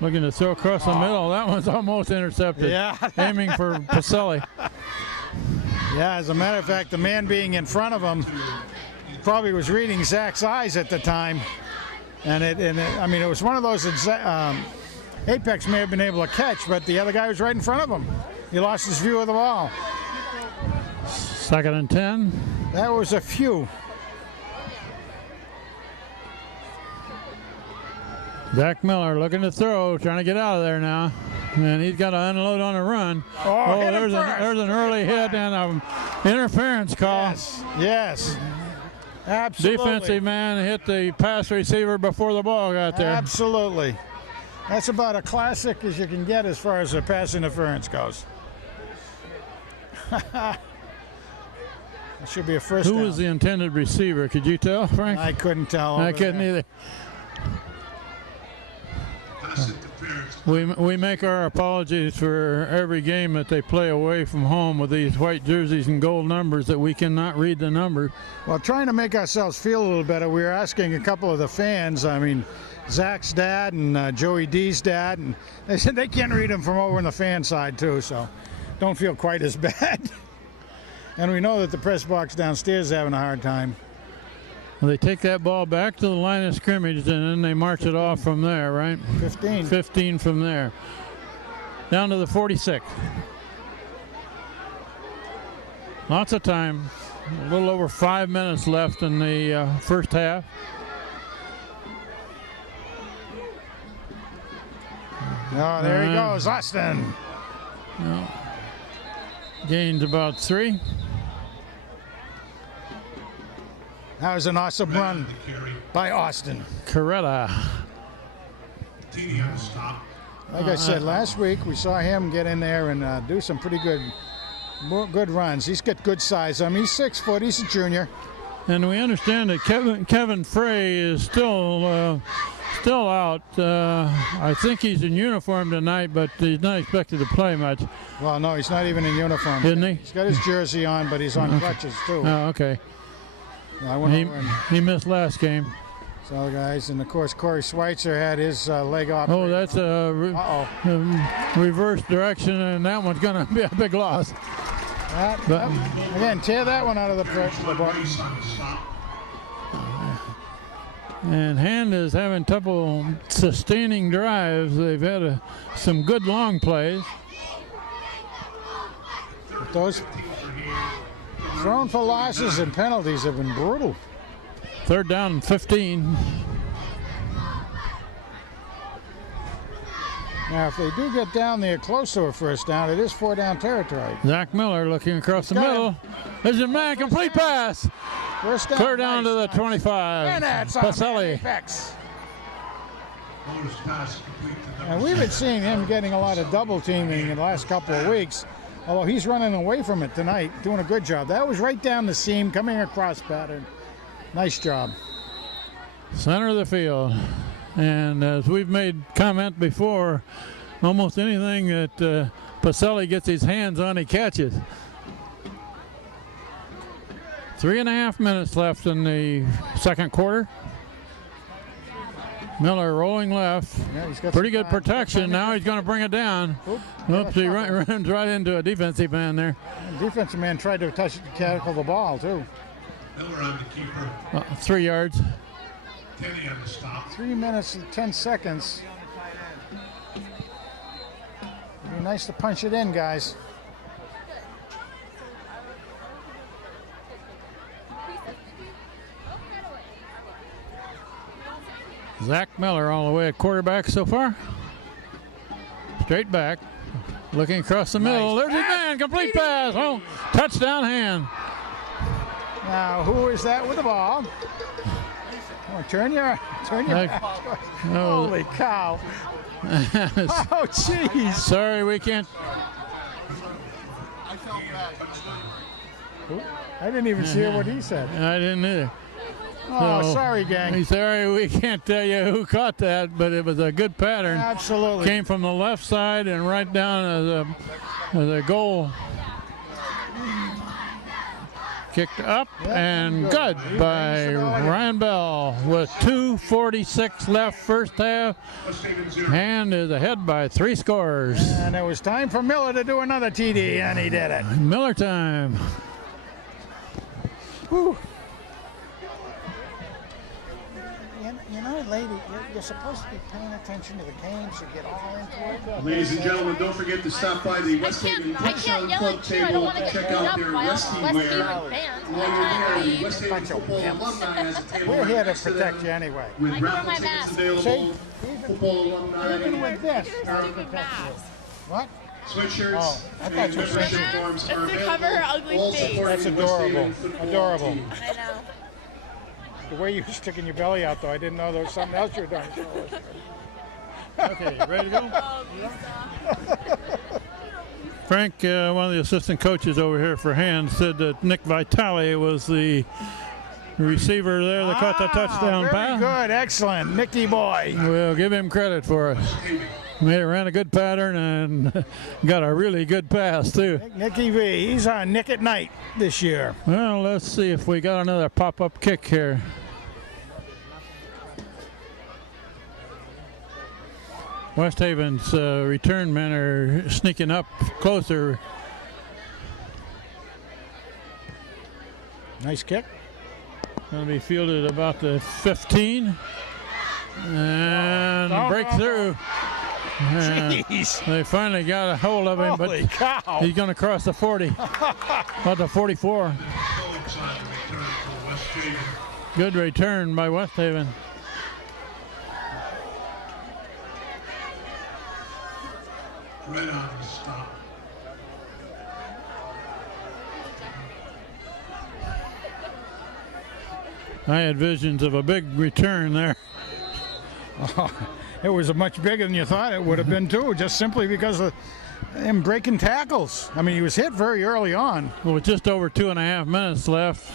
Looking to throw across the middle. That one's almost intercepted. Yeah. Aiming for Pacelli. Yeah, as a matter of fact, the man being in front of him probably was reading Zach's eyes at the time. And I mean, it was one of those that Apex may have been able to catch, but the other guy was right in front of him. He lost his view of the ball. 2nd and 10. That was a few. Zach Miller looking to throw, trying to get out of there now. And he's got to unload on a run. Oh, hit him there's first. there's an early hit and an interference call. Yes. Absolutely. Defensive man hit the pass receiver before the ball got there. Absolutely. That's about as classic as you can get as far as the pass interference goes. It should be a first Who down. was the intended receiver? Could you tell, Frank? I couldn't tell. I over couldn't there. either. Pass interference. We make our apologies for every game that they play away from home with these white jerseys and gold numbers that we cannot read the number. Well, trying to make ourselves feel a little better, we were asking a couple of the fans, I mean, Zach's dad and Joey D's dad, and they said they can't read them from over on the fan side too, so don't feel quite as bad. And we know that the press box downstairs is having a hard time. Well, they take that ball back to the line of scrimmage and then they march it off from there, right? 15. 15 from there. Down to the 46. Lots of time. A little over 5 minutes left in the first half. Oh, there he goes, Austin. Gained about 3. That was an awesome run The carry. by Austin. Coretta. Dini on the stop. Like I said, last week we saw him get in there and do some pretty good runs. He's got good size. I mean, he's 6 foot. He's a junior. And we understand that Kevin Frey is still out. I think he's in uniform tonight, but he's not expected to play much. Well, no, he's not even in uniform. Isn't he? He's got his jersey on, but he's on crutches too. Oh, okay. I went over and He missed last game. So, guys, and of course, Corey Schweitzer had his leg off. Oh, that's a reverse direction, and that one's going to be a big loss. Again, tear that one out of the book. And Hand is having trouble sustaining drives. They've had some good long plays. But those thrown for losses and penalties have been brutal. 3rd down and 15. Now, if they do get down there close to a first down, it is 4-down territory. Zach Miller looking across the middle. There's a man, complete pass. First down, Clear down to the 25. And that's Pacelli. And we've been seeing him getting a lot of double teaming in the last couple of weeks, although he's running away from it tonight, doing a good job. That was right down the seam, coming across pattern. Nice job. Center of the field. And as we've made comment before, almost anything that Pacelli gets his hands on, he catches. 3.5 minutes left in the second quarter. Miller rolling left. Yeah, he's got pretty good protection. Now he's going to bring it down. Oops, he runs right into a defensive man there. The defensive man tried to tackle the ball, too. Miller on the keeper. 3 yards. 10 on the stop. 3 minutes and 10 seconds. It'd be nice to punch it in, guys. Zach Miller all the way at quarterback so far. Straight back. Looking across the middle. There's his man. Complete pass. Oh, touchdown Hand. Now, who is that with the ball? Oh, turn your back. Holy cow. Oh, jeez. Sorry, we can't. I didn't even hear what he said. I didn't either. Oh, So, sorry, gang. He's sorry, we can't tell you who caught that, but it was a good pattern. Absolutely. Came from the left side and right down to the goal. Kicked up and good by Ryan Bell with 2:46 left first half. Hand is ahead by 3 scores. And it was time for Miller to do another TD, and he did it. Miller time. Whew. You know, lady, you're supposed to be paying attention to the game, so get all into it. Ladies and gentlemen, don't forget to stop by the West Haven Touchdown Club table to check out their Westie wear. While you're there, the West Haven Football Alumni has a table We're here right to next to them protect you anyway. with raffle tickets available. Football alumni, Even with this, what? sweatshirts, Oh, I and thought you were membership saying- forms It's are to available. cover her ugly All face. supporting That's the West adorable. Haven football Adorable. team. I know. The way you were sticking your belly out, though, I didn't know there was something else you were doing. Okay, ready to go? Frank, one of the assistant coaches over here for Hand, said that Nick Vitale was the receiver there that caught the touchdown very pass. good, excellent, Nicky boy. We'll give him credit for it. Ran a good pattern and got a really good pass too. Nicky V, he's on Nick at Night this year. Well, let's see if we got another pop-up kick here. West Haven's return men are sneaking up closer. Nice kick. Going to be fielded about the 15. And break through. And Jeez. they finally got a hold of him, Holy but cow. he's going to cross the 40. About the 44. Good return by West Haven. Right on the stop. I had visions of a big return there. It was much bigger than you thought it would have been, too, just simply because of him breaking tackles. I mean, he was hit very early on. With just over 2.5 minutes left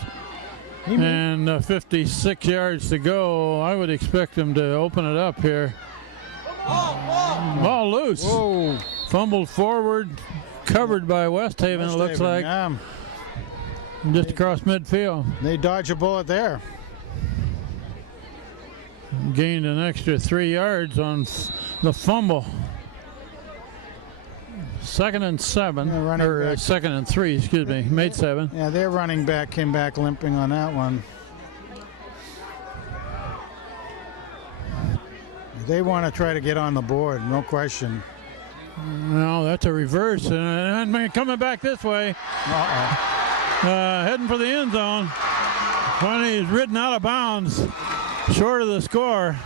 and 56 yards to go, I would expect him to open it up here. Ball loose. Whoa. Fumbled forward, covered by West Haven, it looks like. Yeah. Just across midfield. They dodge a bullet there. Gained an extra 3 yards on the fumble. 2nd and 7, Yeah, running or back. 2nd and 3, excuse me. Made 7. Yeah, their running back came back limping on that one. They want to try to get on the board, no question. No, that's a reverse, and coming back this way, heading for the end zone. When he's ridden out of bounds, short of the score.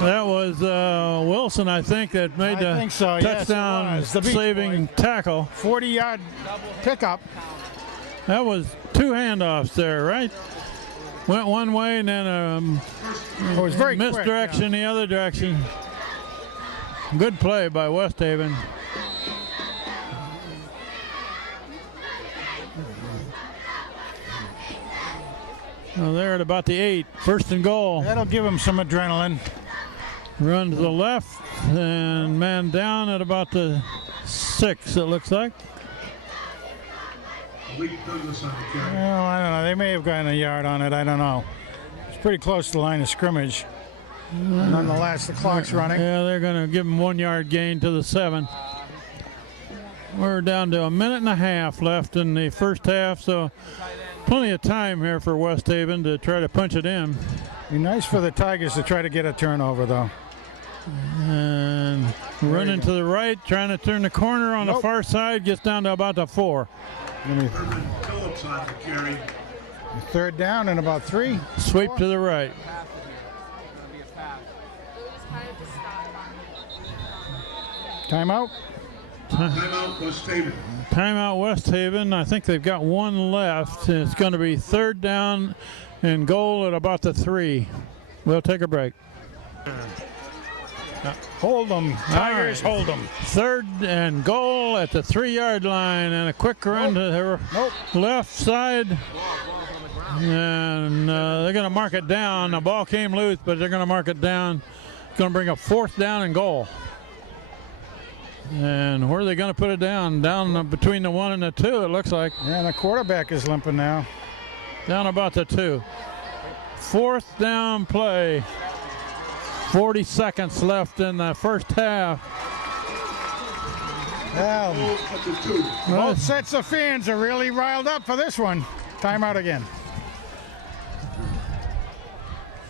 That was Wilson, I think, that made I the think so, yes, it touchdown was. The Beach saving Boy. tackle. 40-yard pickup. That was 2 handoffs there, right? Went one way and then It was very quick, misdirection the other direction. Good play by West Haven. Well, they're at about the 8. 1st and goal. That'll give him some adrenaline. Run to the left and man down at about the 6, it looks like. Lee Douglas on the carry. Well, I don't know. They may have gotten a yard on it. I don't know. It's pretty close to the line of scrimmage. Nonetheless, the clock's running. Yeah, they're going to give him 1 yard gain to the 7. We're down to 1.5 minutes left in the first half, so plenty of time here for West Haven to try to punch it in. Be nice for the Tigers to try to get a turnover, though. And running to the right, trying to turn the corner on the far side, gets down to about the 4. Urban Phillips on the carry. 3rd down and about 3. Sweep to the right. Timeout. Timeout, West Haven. Timeout West Haven. I think they've got 1 left. It's going to be 3rd down and goal at about the 3. We'll take a break. Hold them. Tigers, hold them. 3rd and goal at the 3-yard line, and a quick run to the left side. And they're going to mark it down. The ball came loose, but they're going to mark it down. It's going to bring a 4th down and goal. And where are they going to put it down? Down between the 1 and the 2, it looks like. Yeah, and the quarterback is limping now. Down about the 2. 4th down play. 40 seconds left in the first half. Well, At the 2. both sets of fans are really riled up for this one. Timeout again.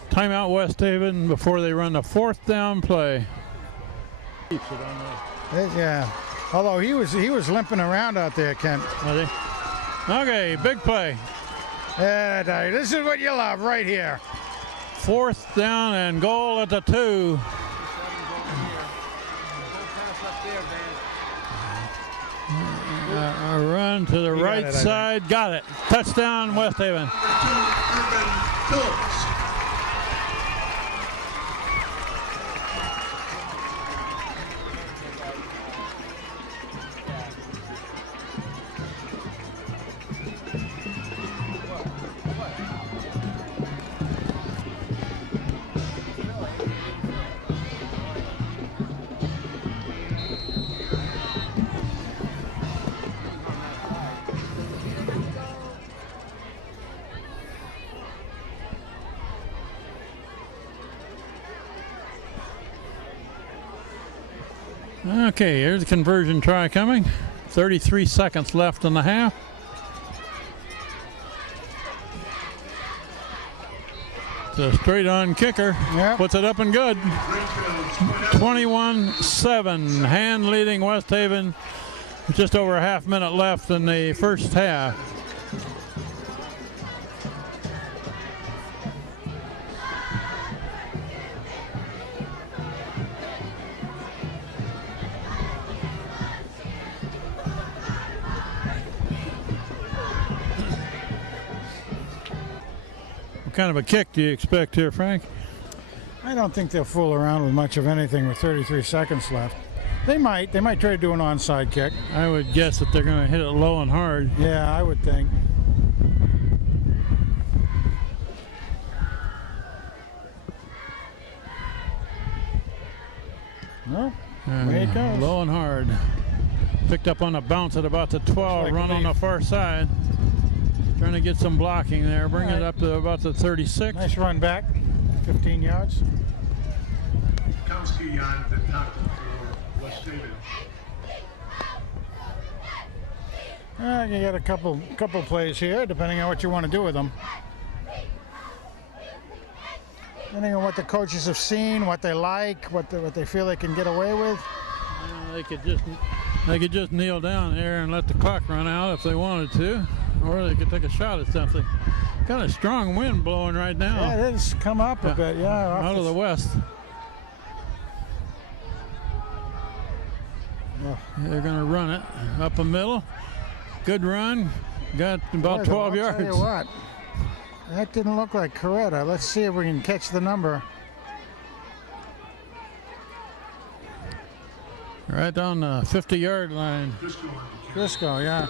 Timeout West Haven before they run the 4th down play. Yeah. Although he was limping around out there, Kent. Ready? Okay, big play. Yeah, this is what you love right here. 4th down and goal at the 2. A run to the right side. Got it. Touchdown, West Haven. Urban Phillips. Okay, here's the conversion try coming. 33 seconds left in the half. It's a straight on kicker. Yep. Puts it up and good. 21-7. Hand leading West Haven. Just over a half minute left in the first half. What kind of a kick do you expect here, Frank? I don't think they'll fool around with much of anything with 33 seconds left. They might try to do an onside kick. I would guess that they're going to hit it low and hard. Yeah, I would think. No, way it goes. Low and hard. Picked up on a bounce at about the 12, like run on they- the far side. Trying to get some blocking there. Bring it up to about the 36. Nice run back, 15 yards. Kowski on the tackle for West Haven. You got a couple plays here, depending on what you want to do with them. Depending on what the coaches have seen, what they like, what they feel they can get away with. They could just kneel down here and let the clock run out if they wanted to, or they could take a shot at something. Got a strong wind blowing right now. Yeah, it is come up a bit. Yeah, out of the west. They're going to run it up the middle. Good run. Got about 12 yards. I'll tell you what, that didn't look like Coretta. Let's see if we can catch the number. Right on the 50-yard line. Crisco, yeah.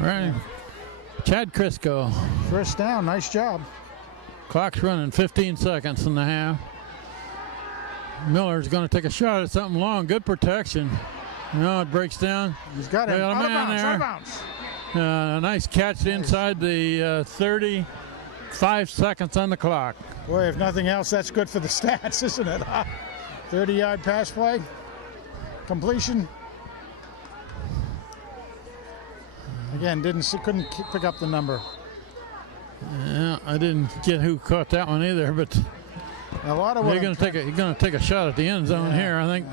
Right. Chad Crisco. First down, nice job. Clock's running 15 seconds and a half. Miller's going to take a shot at something long. Good protection. No, it breaks down. He's got it. Out of bounds. A nice catch inside the 35 seconds on the clock. Boy, if nothing else, that's good for the stats, isn't it? 30-yard pass play. Completion. Again, couldn't pick up the number. Yeah, I didn't get who caught that one either, but a lot of you're going to take a shot at the end zone here, I think.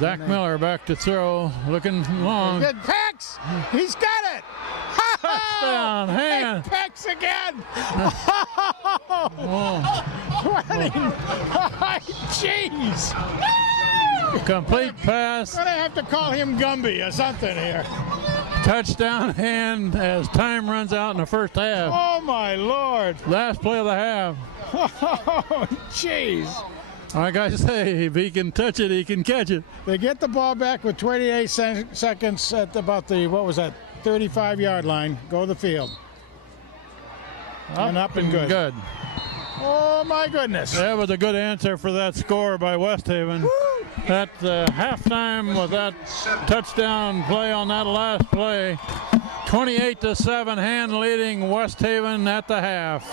Zach Miller back to throw, looking long. Good picks. He's got it. Touchdown, hand. He picks again. Jeez. Complete pass. I'm gonna have to call him Gumby or something here. Touchdown hand as time runs out in the first half. Oh my Lord. Last play of the half. Oh, jeez. Like I say, if he can touch it, he can catch it. They get the ball back with 28 seconds at about the, 35-yard line. Go to the field. Up and good. Good. Oh, my goodness. That was a good answer for that score by West Haven. Woo! At halftime with that touchdown play on that last play. 28-7, hand leading West Haven at the half.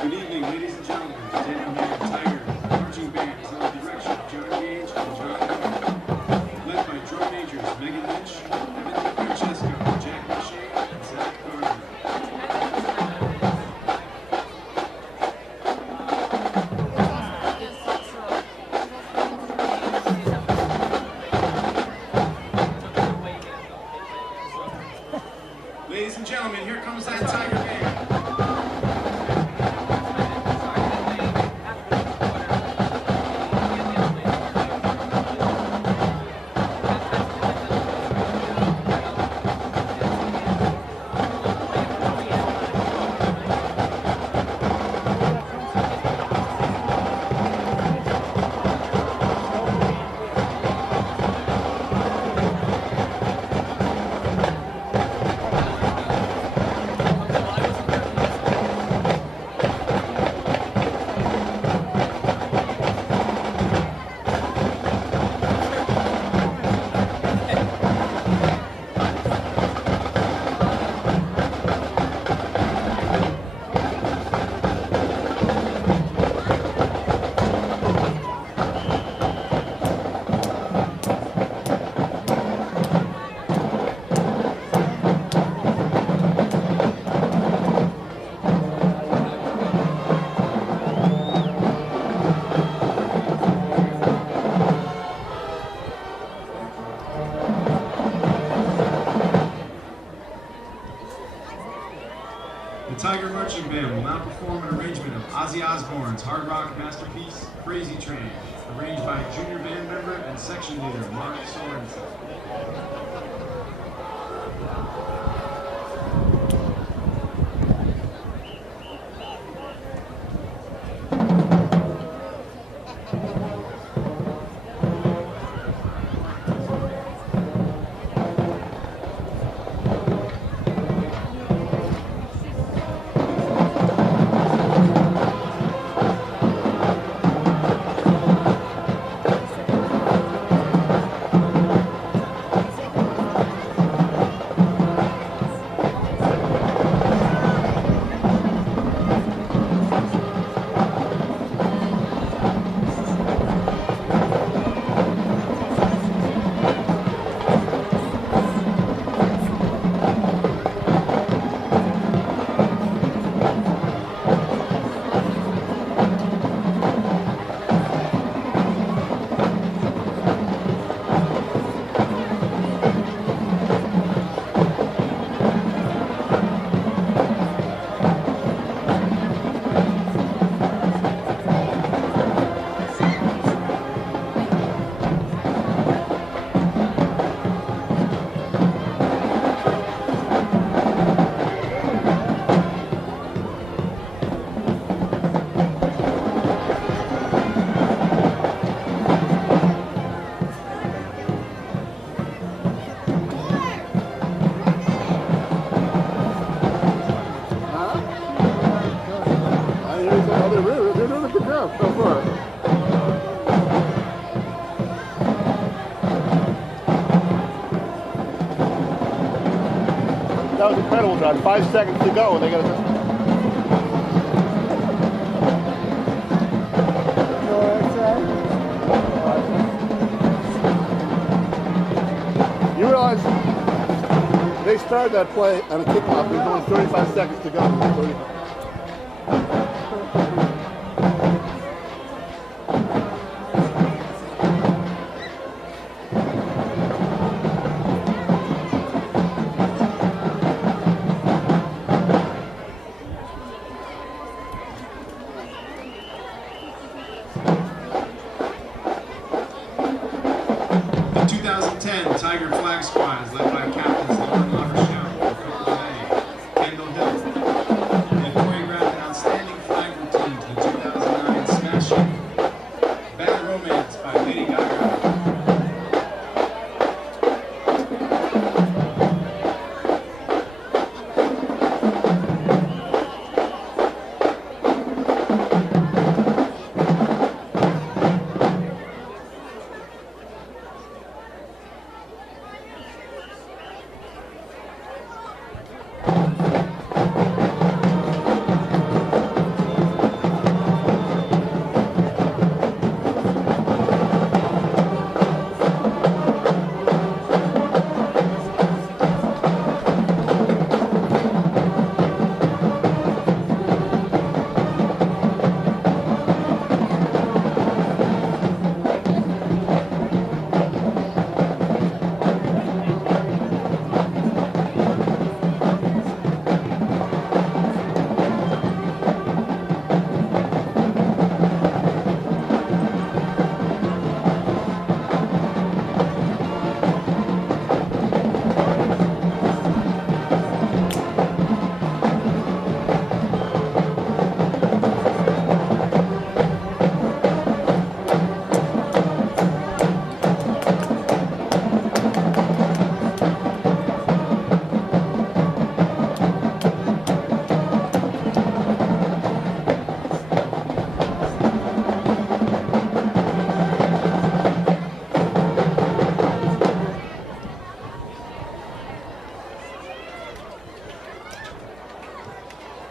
Good evening, ladies and gentlemen. Daniel Hand Tiger Marching Band is under the direction of John Gage and John Miller. Led by drum majors Megan Lynch, Evan Francesco, Jack Lachey, and Zach Gardner. Ladies and gentlemen, here comes that Tiger Band. Tiger Marching Band will now perform an arrangement of Ozzy Osbourne's hard rock masterpiece, Crazy Train, arranged by junior band member and section leader Mark Sorensen. Yeah, go for it. That was incredible, John. 5 seconds to go, and they got to. You realize they started that play on a kickoff. There's only 35 seconds to go. The 2010 Tiger Flag Squad is led by captains Lauren Lavershout, Phil May, Kendall Hill. They choreographed an outstanding flag routine to the 2009 smash hit, Bad Romance by Lady Gaga.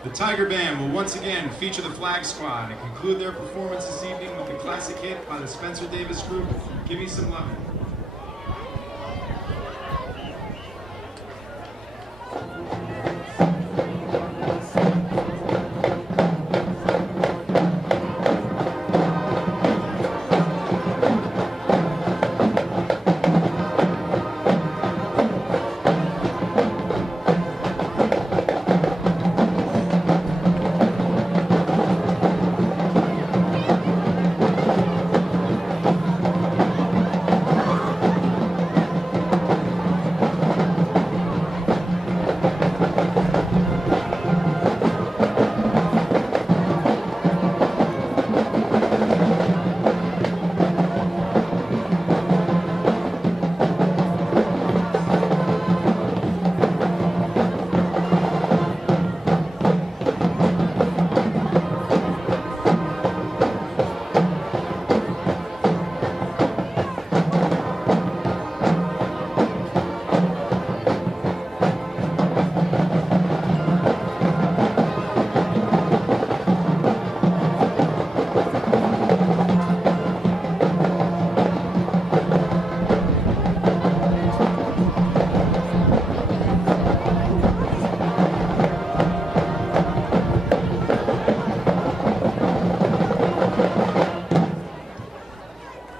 The Tiger Band will once again feature the Flag Squad and conclude their performance this evening with the classic hit by the Spencer Davis Group, Give Me Some Lovin'.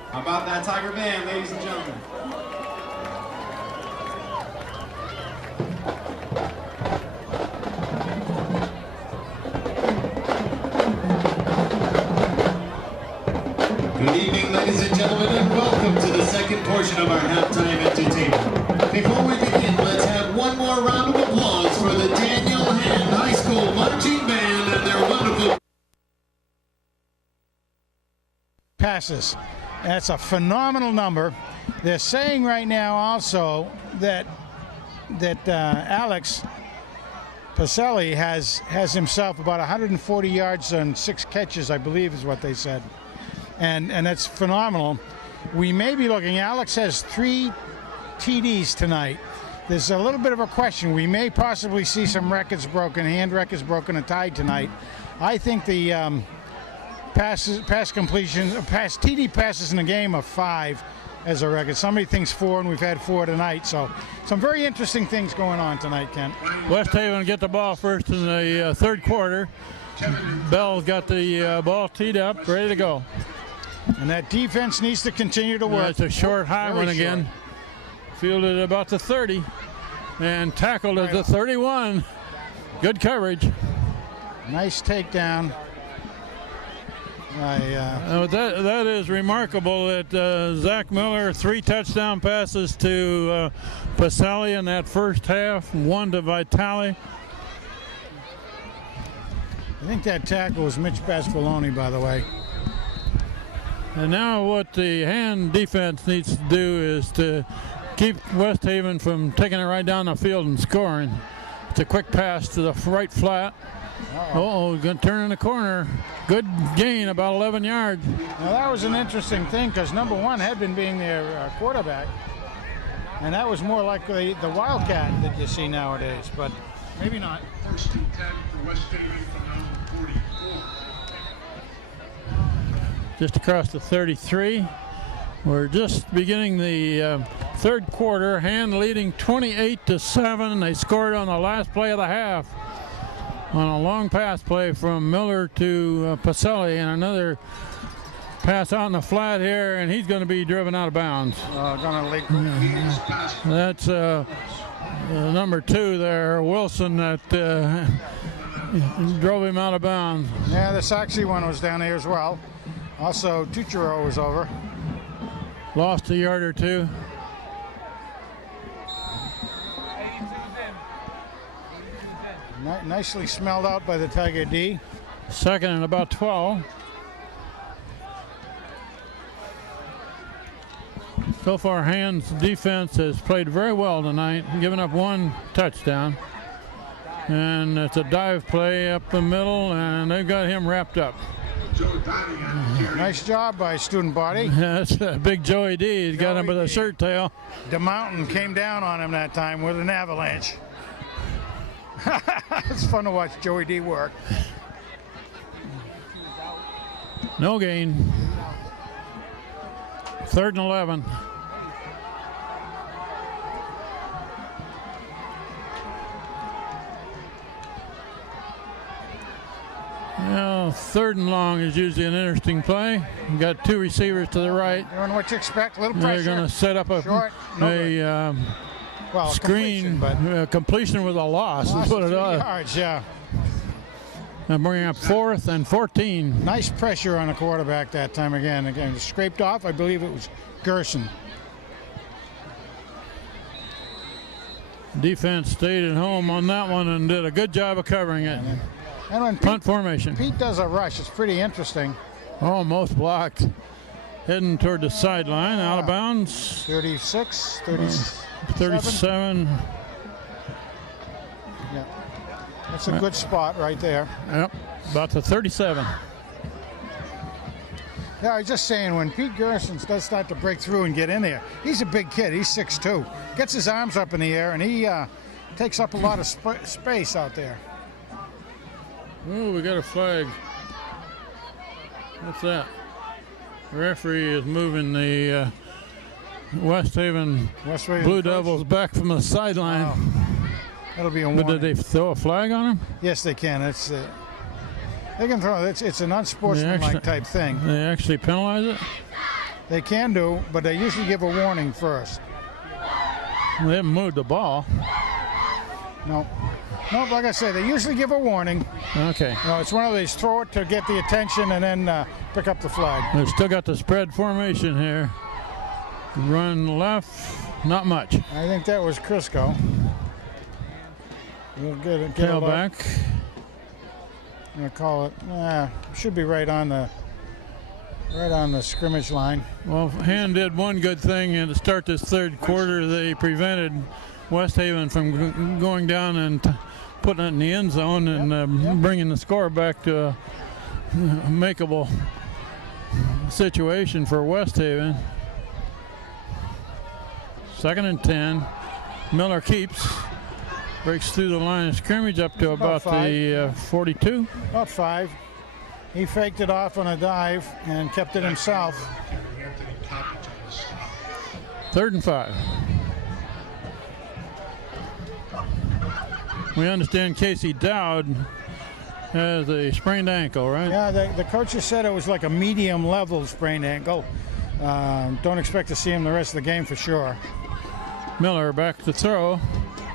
How about that Tiger Band, ladies and gentlemen? Good evening, ladies and gentlemen, and welcome to the second portion of our halftime entertainment. Before we begin, let's have one more round of applause for the Daniel Hand High School Marching Band and their wonderful passes. That's a phenomenal number. They're saying right now also that Alex Pacelli has himself about 140 yards and 6 catches, I believe is what they said. And that's phenomenal. We may be looking, Alex has 3 TDs tonight. There's a little bit of a question. We may possibly see some records broken, hand records broken and tied tonight. I think the pass completion, TD passes in the game of 5 as a record. Somebody thinks 4, and we've had 4 tonight. So some very interesting things going on tonight, Kent. West Haven get the ball first in the third quarter. Bell's got the ball teed up, ready to go. And that defense needs to continue to work. It's a short high one again. Short. Fielded about the 30 and tackled at the 31. Good coverage. Nice takedown. That is remarkable that Zach Miller, 3 touchdown passes to Pacelli in that first half, 1 to Vitale. I think that tackle was Mitch Pasqualoni, by the way. And now what the hand defense needs to do is to keep West Haven from taking it right down the field and scoring. It's a quick pass to the right flat. Going to turn in the corner. Good gain, about 11 yards. Now that was an interesting thing because number 1 had been being their quarterback. And that was more like the Wildcat that you see nowadays, but maybe not. First and 10 for West Haven from number 44. Just across the 33. We're just beginning the third quarter. Hand leading 28-7. They scored on the last play of the half on a long pass play from Miller to Pacelli, and another pass out in the flat here, and he's going to be driven out of bounds. That's number 2 there, Wilson, that drove him out of bounds. Yeah, the Saxey one was down there as well. Also, Tuchero was over. Lost a yard or 2. Nicely smelled out by the Tiger D. Second and about 12. So far, Hand's defense has played very well tonight, giving up 1 touchdown. And it's a dive play up the middle, and they've got him wrapped up. Nice job by student body. That's big Joey D. He's got him with a shirt tail. The mountain came down on him that time with an avalanche. It's fun to watch Joey D work. No gain. 3rd and 11. Well, 3rd and long is usually an interesting play. You've got 2 receivers to the right. Doing what you expect, a little pressure. They're going to set up a screen, completion with a loss is what it is. Yards, yeah. And bringing up 4th and 14. Nice pressure on the quarterback that time again. Again, scraped off. I believe it was Gerson. Defense stayed at home on that one and did a good job of covering it. And when punt formation. Pete does a rush. It's pretty interesting. Almost blocked. Heading toward the sideline, out of bounds. 36, 37. Yeah, that's a good spot right there. Yep, about the 37. Yeah, I was just saying, when Pete Gerson does start to break through and get in there, he's a big kid. He's 6'2". Gets his arms up in the air, and he takes up a lot of space out there. Oh, we got a flag. What's that? The referee is moving the West Haven Blue Devils back from the sideline. Oh, that'll be a warning. But did they throw a flag on him? Yes, they can. It's they can throw. It's an unsportsmanlike type thing. They actually penalize it? They can do, but they usually give a warning first. They haven't moved the ball. No, like I said, they usually give a warning. Okay. No, it's one of these throw it to get the attention and then pick up the flag. They've still got the spread formation here. Run left, not much. I think that was Crisco. We'll get it. Tailback. I'm gonna call it. Should be right on the scrimmage line. Well, Hand did one good thing, and to start this third quarter, they prevented West Haven from going down and putting it in the end zone and bringing the score back to a makeable situation for West Haven. 2nd and 10. Miller keeps, breaks through the line of scrimmage up to about the 42. About 5. He faked it off on a dive and kept it himself. 3rd and 5. We understand Casey Dowd has a sprained ankle, right? Yeah, the coaches said it was like a medium level sprained ankle. Don't expect to see him the rest of the game for sure. Miller back to throw.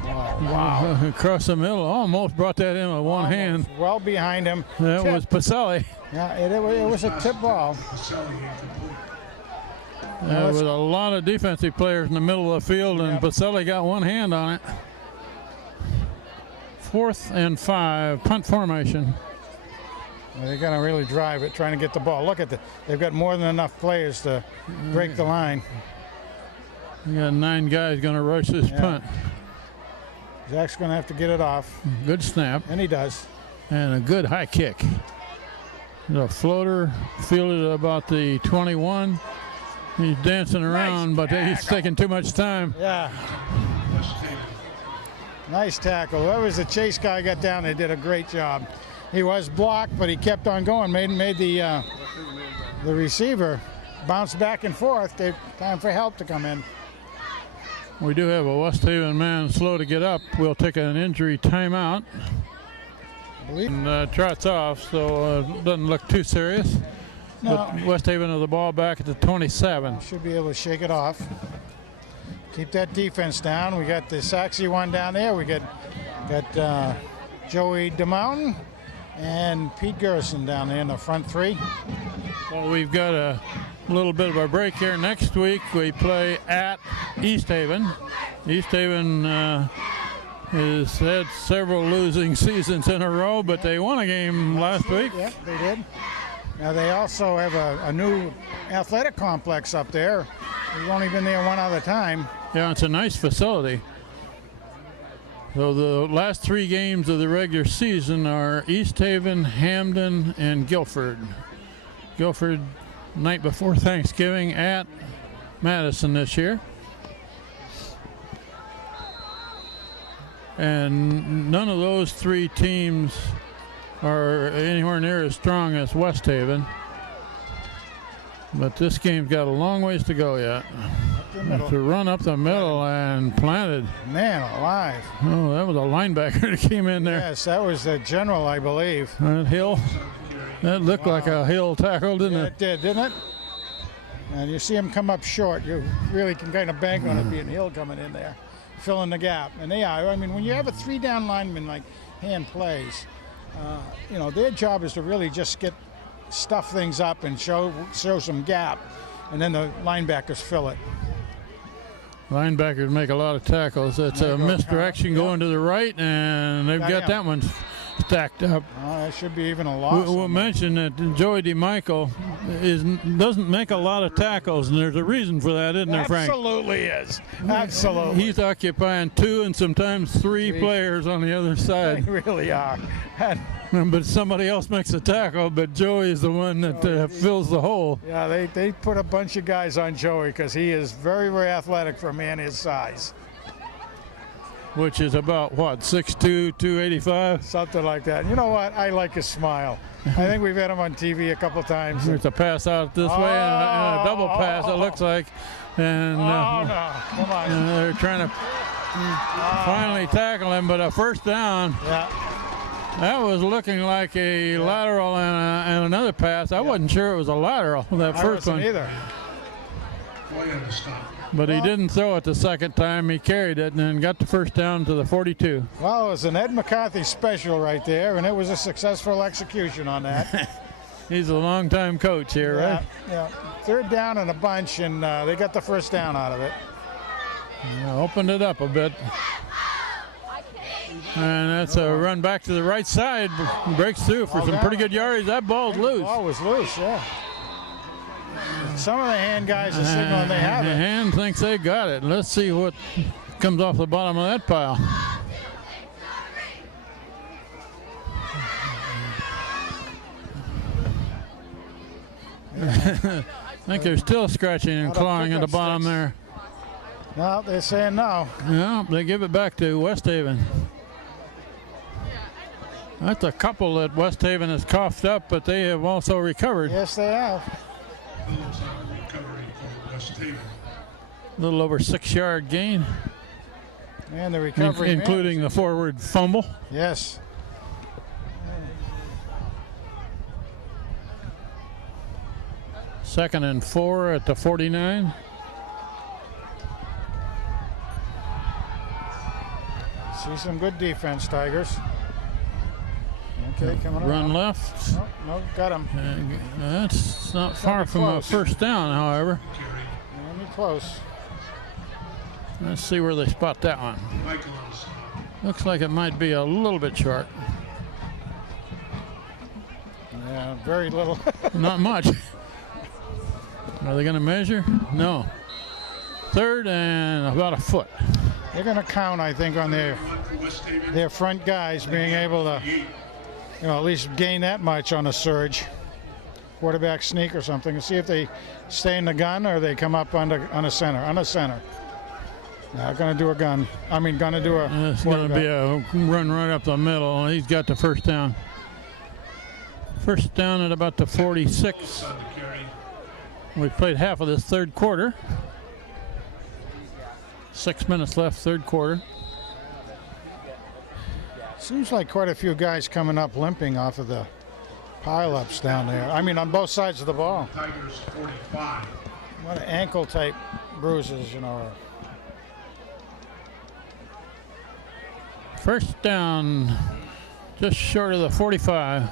Wow. Across the middle, almost brought that in with one hand. Well behind him. That Tip. was Pacelli. Yeah, it was a tip ball. With a lot of defensive players in the middle of the field, and Pacelli got one hand on it. 4th and 5, punt formation. They're going to really drive it, trying to get the ball. Look at they've got more than enough players to break the line. We got 9 guys going to rush this punt. Zach's going to have to get it off. Good snap. And he does. And a good high kick. The floater fielded at about the 21. He's dancing around, but he's taking too much time. Yeah. Nice tackle. Whoever's the chase guy got down there did a great job. He was blocked, but he kept on going. Made the receiver bounce back and forth. Gave time for help to come in. We do have a West Haven man slow to get up. We'll take an injury timeout. And trots off, so it doesn't look too serious. No. But West Haven has the ball back at the 27. Should be able to shake it off. Keep that defense down. We got the Saxy one down there. We got Joey DeMountain and Pete Gerson down there in the front 3. Well, we've got a little bit of a break here. Next week we play at East Haven. East Haven has had several losing seasons in a row, but they won a game last week. Yeah, they did. Now they also have a new athletic complex up there. We've only been there one other time. Yeah, it's a nice facility. So the last 3 games of the regular season are East Haven, Hamden, and Guilford. Guilford night before Thanksgiving at Madison this year. And none of those 3 teams are anywhere near as strong as West Haven. But this game's got a long ways to go yet. To run up the middle and planted. Man alive. Oh, that was a linebacker that came in there. Yes, that was the general, I believe. That Hill, that looked like a Hill tackle, didn't Yeah, it? it did, didn't it? And you see him come up short. You really can kind of bank on it being Hill coming in there, filling the gap. And they are. I mean, when you have a 3-down lineman like Hand plays, you know, their job is to really just stuff things up and show some gap, and then the linebackers fill it. Linebackers make a lot of tackles. It's a misdirection going to the right, and they've got that one stacked up. That should be even a loss. We'll mention that Joey DeMichael doesn't make a lot of tackles, and there's a reason for that, isn't there, Frank? Absolutely is. Absolutely. He's occupying 2 and sometimes 3 players on the other side. They really are. But somebody else makes a tackle, but Joey is the one that fills the hole. Yeah, they put a bunch of guys on Joey because he is very, very athletic for a man his size. Which is about, what, 6'2", 285? Something like that. You know what? I like his smile. I think we've had him on TV a couple times. There's a pass out this way and a double pass, it looks like. And no. Come on. They're trying to finally tackle him, but a first down. Yeah. That was looking like a lateral and another pass. I wasn't sure it was a lateral, that first one. Either. But he didn't throw it the second time. He carried it and then got the first down to the 42. Well, it was an Ed McCarthy special right there, and it was a successful execution on that. He's a longtime coach here, right? Yeah. 3rd down and a bunch, and they got the first down out of it. Yeah, opened it up a bit. And that's a run back to the right side. Breaks through for some pretty good yardage. That ball's loose. The ball was loose, yeah. Some of the Hand guys are signaling they have it. Hand thinks they got it. Let's see what comes off the bottom of that pile. I think they're still scratching and Not a clawing at the pickup bottom sticks. there. No, they're saying no. Yeah, they give it back to West Haven. That's a couple that West Haven has coughed up, but they have also recovered. Yes, they have. Phillips on the recovery for West Haven. A little over 6-yard gain, And the recovery. including the forward fumble. Yes. Second and 4 at the 49. See some good defense, Tigers. Okay, coming Run around. left. Oh, no, got him. That's not far from a close. first down, however. Only close. Let's see where they spot that one. Michael on the stop. Looks like it might be a little bit short. Yeah, very little. Not much. Are they going to measure? No. Third and about a foot. They're going to count, I think, on One for West Haven. their front guys being able to, at least gain that much on a surge. Quarterback sneak or something, and see if they stay in the gun or they come up on a center. On a center. Not going to do a gun. I mean, going to do a It's going to be a run right up the middle. He's got the first down. First down at about the 46. On the carry. We've played half of this third quarter. 6 minutes left, third quarter. Seems like quite a few guys coming up limping off of the pile-ups down there. I mean, on both sides of the ball. Tigers 45. A lot of ankle-type bruises, First down, just short of the 45.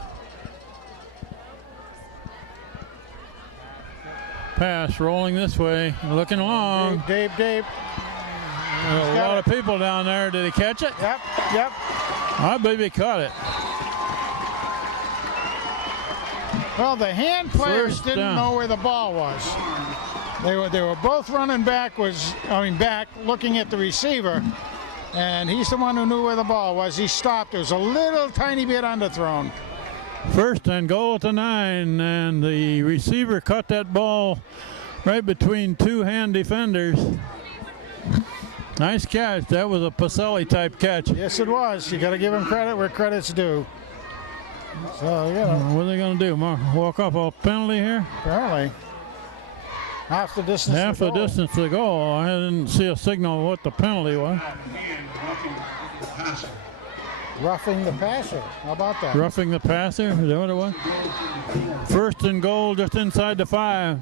Pass rolling this way, looking long. Dave. A lot of people down there. Did he catch it? Yep. I believe he caught it. Well, the hand players First didn't down. know where the ball was. They were both running back, looking at the receiver, and he's the one who knew where the ball was. He stopped. It was a little tiny bit underthrown. First and goal at the 9, and the receiver caught that ball right between two hand defenders. Nice catch. That was a Pacelli type catch. Yes, it was. You got to give him credit where credit's due. So, What are they going to do? Walk off a penalty here? apparently half the distance. Half to the goal. distance to go. I didn't see a signal of what the penalty was. And roughing the passer. Roughing the passer. How about that? Roughing the passer. Is that what it was? First and goal just inside the 5.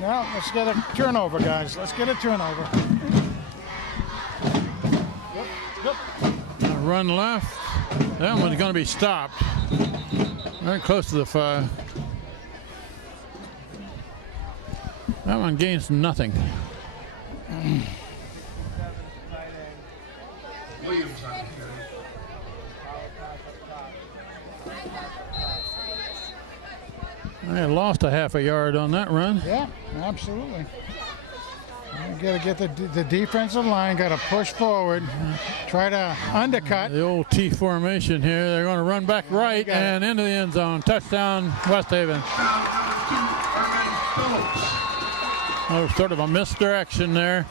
Now, let's get a turnover, guys. Let's get a turnover. Run left. That one's going to be stopped. Very close to the 5. That one gains nothing. Williams on the carry. I lost a half a yard on that run. Yeah, absolutely. Got to get the defensive line, got to push forward, try to undercut. The old T formation here. They're going to run back right got it. and into the end zone. Touchdown, West Haven. Foul number 2, Ernie Phillips. Oh, sort of a misdirection there.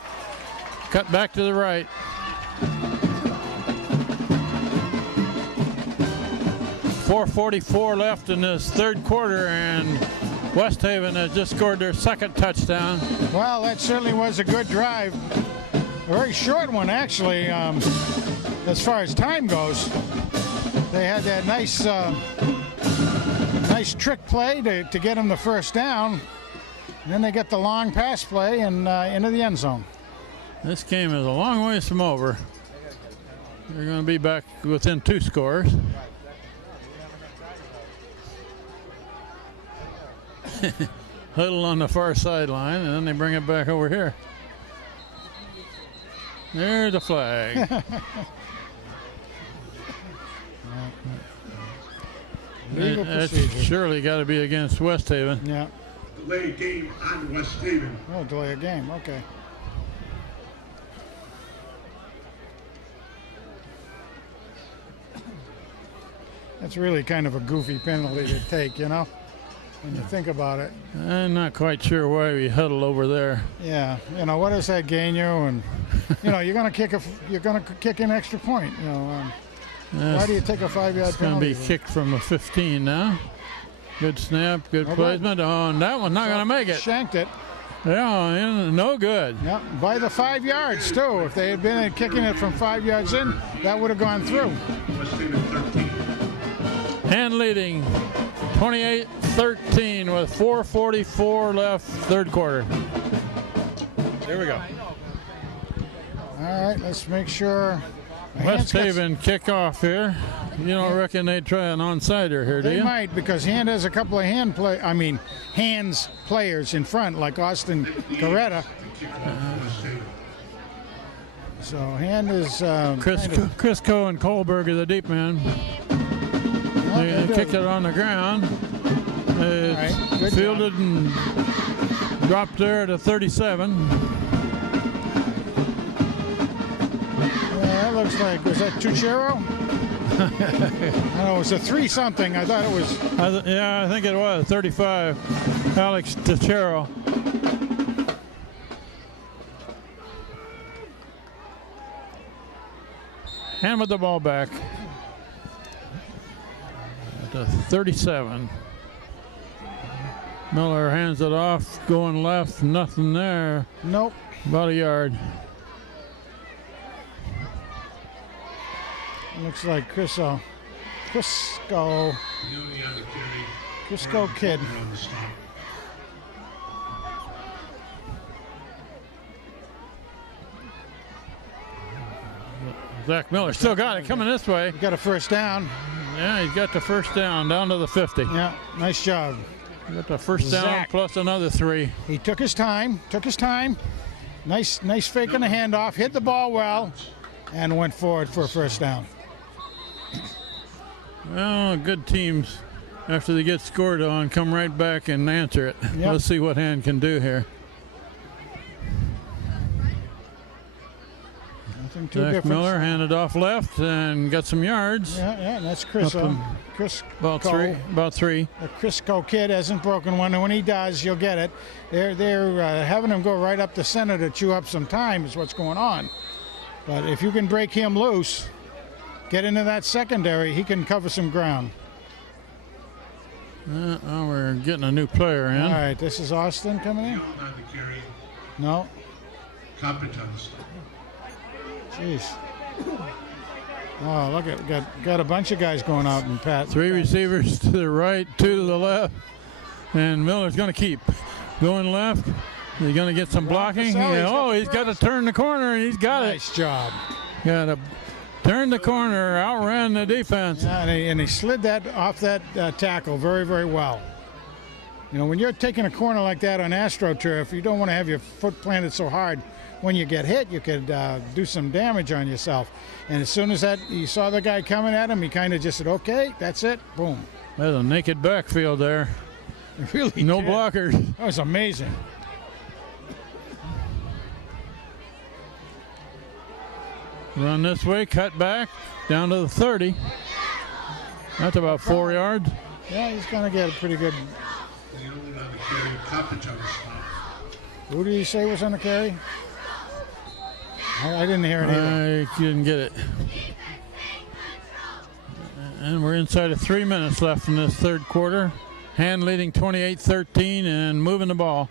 Cut back to the right. .444 left in this third quarter, and West Haven has just scored their second touchdown. Well, that certainly was a good drive. A very short one, actually, as far as time goes. They had that nice trick play to get them the first down. And then they get the long pass play and into the end zone. This game is a long ways from over. They're going to be back within 2 scores. Huddle on the far sideline, and then they bring it back over here. There's a flag. Legal That's procedure. surely got to be against West Haven. Yeah. Delay game on West Haven. Oh, delay a game. Okay. That's really kind of a goofy penalty to take, when you think about it. I'm not quite sure why we huddled over there. Yeah, you know, what does that gain you? And you know, you're gonna kick an extra point. You know, why do you take a 5-yard It's going to penalty? be kicked from the 15 now. Good snap, good No good. placement. Oh, and that one's not going to make it. Shanked it. Yeah, no good. Yep, by the 5 yards too. If they had been kicking it from 5 yards in, that would have gone through. West Haven 13. Hand leading 28-13 with 4:44 left, third quarter. There we go. All right, let's make sure. West Haven kickoff here. You don't reckon they'd try an onside-er here, do They you? might, because Hand has a couple of hands players in front, like Austin Coretta. So Hand is Crisco and Kohlberg are the deep men. They kicked it on the ground. It's right, good fielded and dropped there to 37. That looks like, was that Tuchero? No, it was a 3-something. I thought it was. Yeah, I think it was 35. Alex Tuchero. Hand with the ball back. To 37. Miller hands it off, going left, nothing there. Nope. About a yard. Looks like Crisco Kid. Zach Miller still got it coming this way. Got a first down. Yeah, he's got the first down to the 50. Yeah, nice job. Got the first down Zach. plus another 3. He took his time. Nice fake on the handoff. Hit the ball well, and went forward for a first down. Well, good teams, after they get scored on, come right back and answer it. Yep. Let's see what Hand can do here. Nothing too Zach different. Miller handed off left and got some yards. Yeah, that's Crisco. About three. The Crisco Kid hasn't broken one, and when he does, you'll get it. They're having him go right up the center to chew up some time is what's going on. But if you can break him loose, get into that secondary, he can cover some ground. Oh, we're getting a new player in. All right, this is Austin coming in? No? Coppage on the stop. Jeez. Oh, look at got a bunch of guys going out and pat. 3 receivers to the right, 2 to the left, and Miller's going to keep going left. He's going to get some blocking. Cell, He's got to turn the corner, and he's got Nice job. it. Got to turn the corner, outran the defense. Yeah, and he slid that off that tackle very, very well. You know, when you're taking a corner like that on AstroTurf, you don't want to have your foot planted so hard. When you get hit, you could do some damage on yourself. And as soon as you saw the guy coming at him, he kind of just said, okay, that's it, boom. There's a naked backfield there. Really No did. blockers. That was amazing. Run this way, cut back, down to the 30. That's about 4 yards. Yeah, he's going to get a pretty good. The only on the carry, Coppage on the stop. Who did he say was on the carry? I didn't hear it either. I didn't get it. And we're inside of 3 minutes left in this third quarter. Hand leading 28-13 and moving the ball.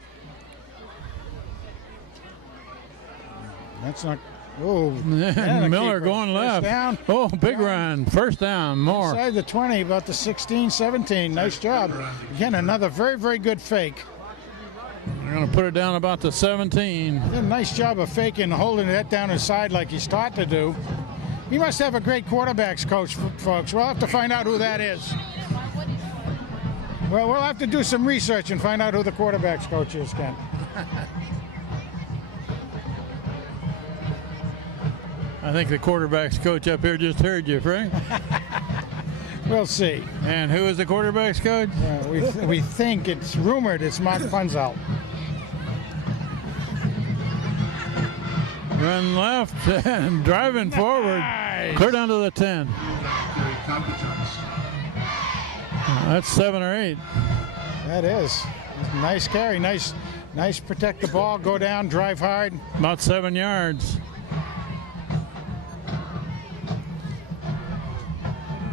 That's not. Oh, And Miller going left. Down. Oh, big run. First down, more. Inside the 20, about the 16, 17. Nice job. Again, another very, very good fake. They're going to put it down about the 17. Did a nice job of faking, holding that down inside like he's taught to do. He must have a great quarterbacks coach, folks. We'll have to find out who that is. Well, we'll have to do some research and find out who the quarterbacks coach is, Ken. I think the quarterback's coach up here just heard you, Frank. We'll see. And who is the quarterback's coach? We think it's rumored it's Mark Punzel. Run left and driving forward. Clear down to the 10. Carry Coppage on the stop. That's 7 or 8. That is. Nice carry. Nice protect the ball, go down, drive hard. About 7 yards.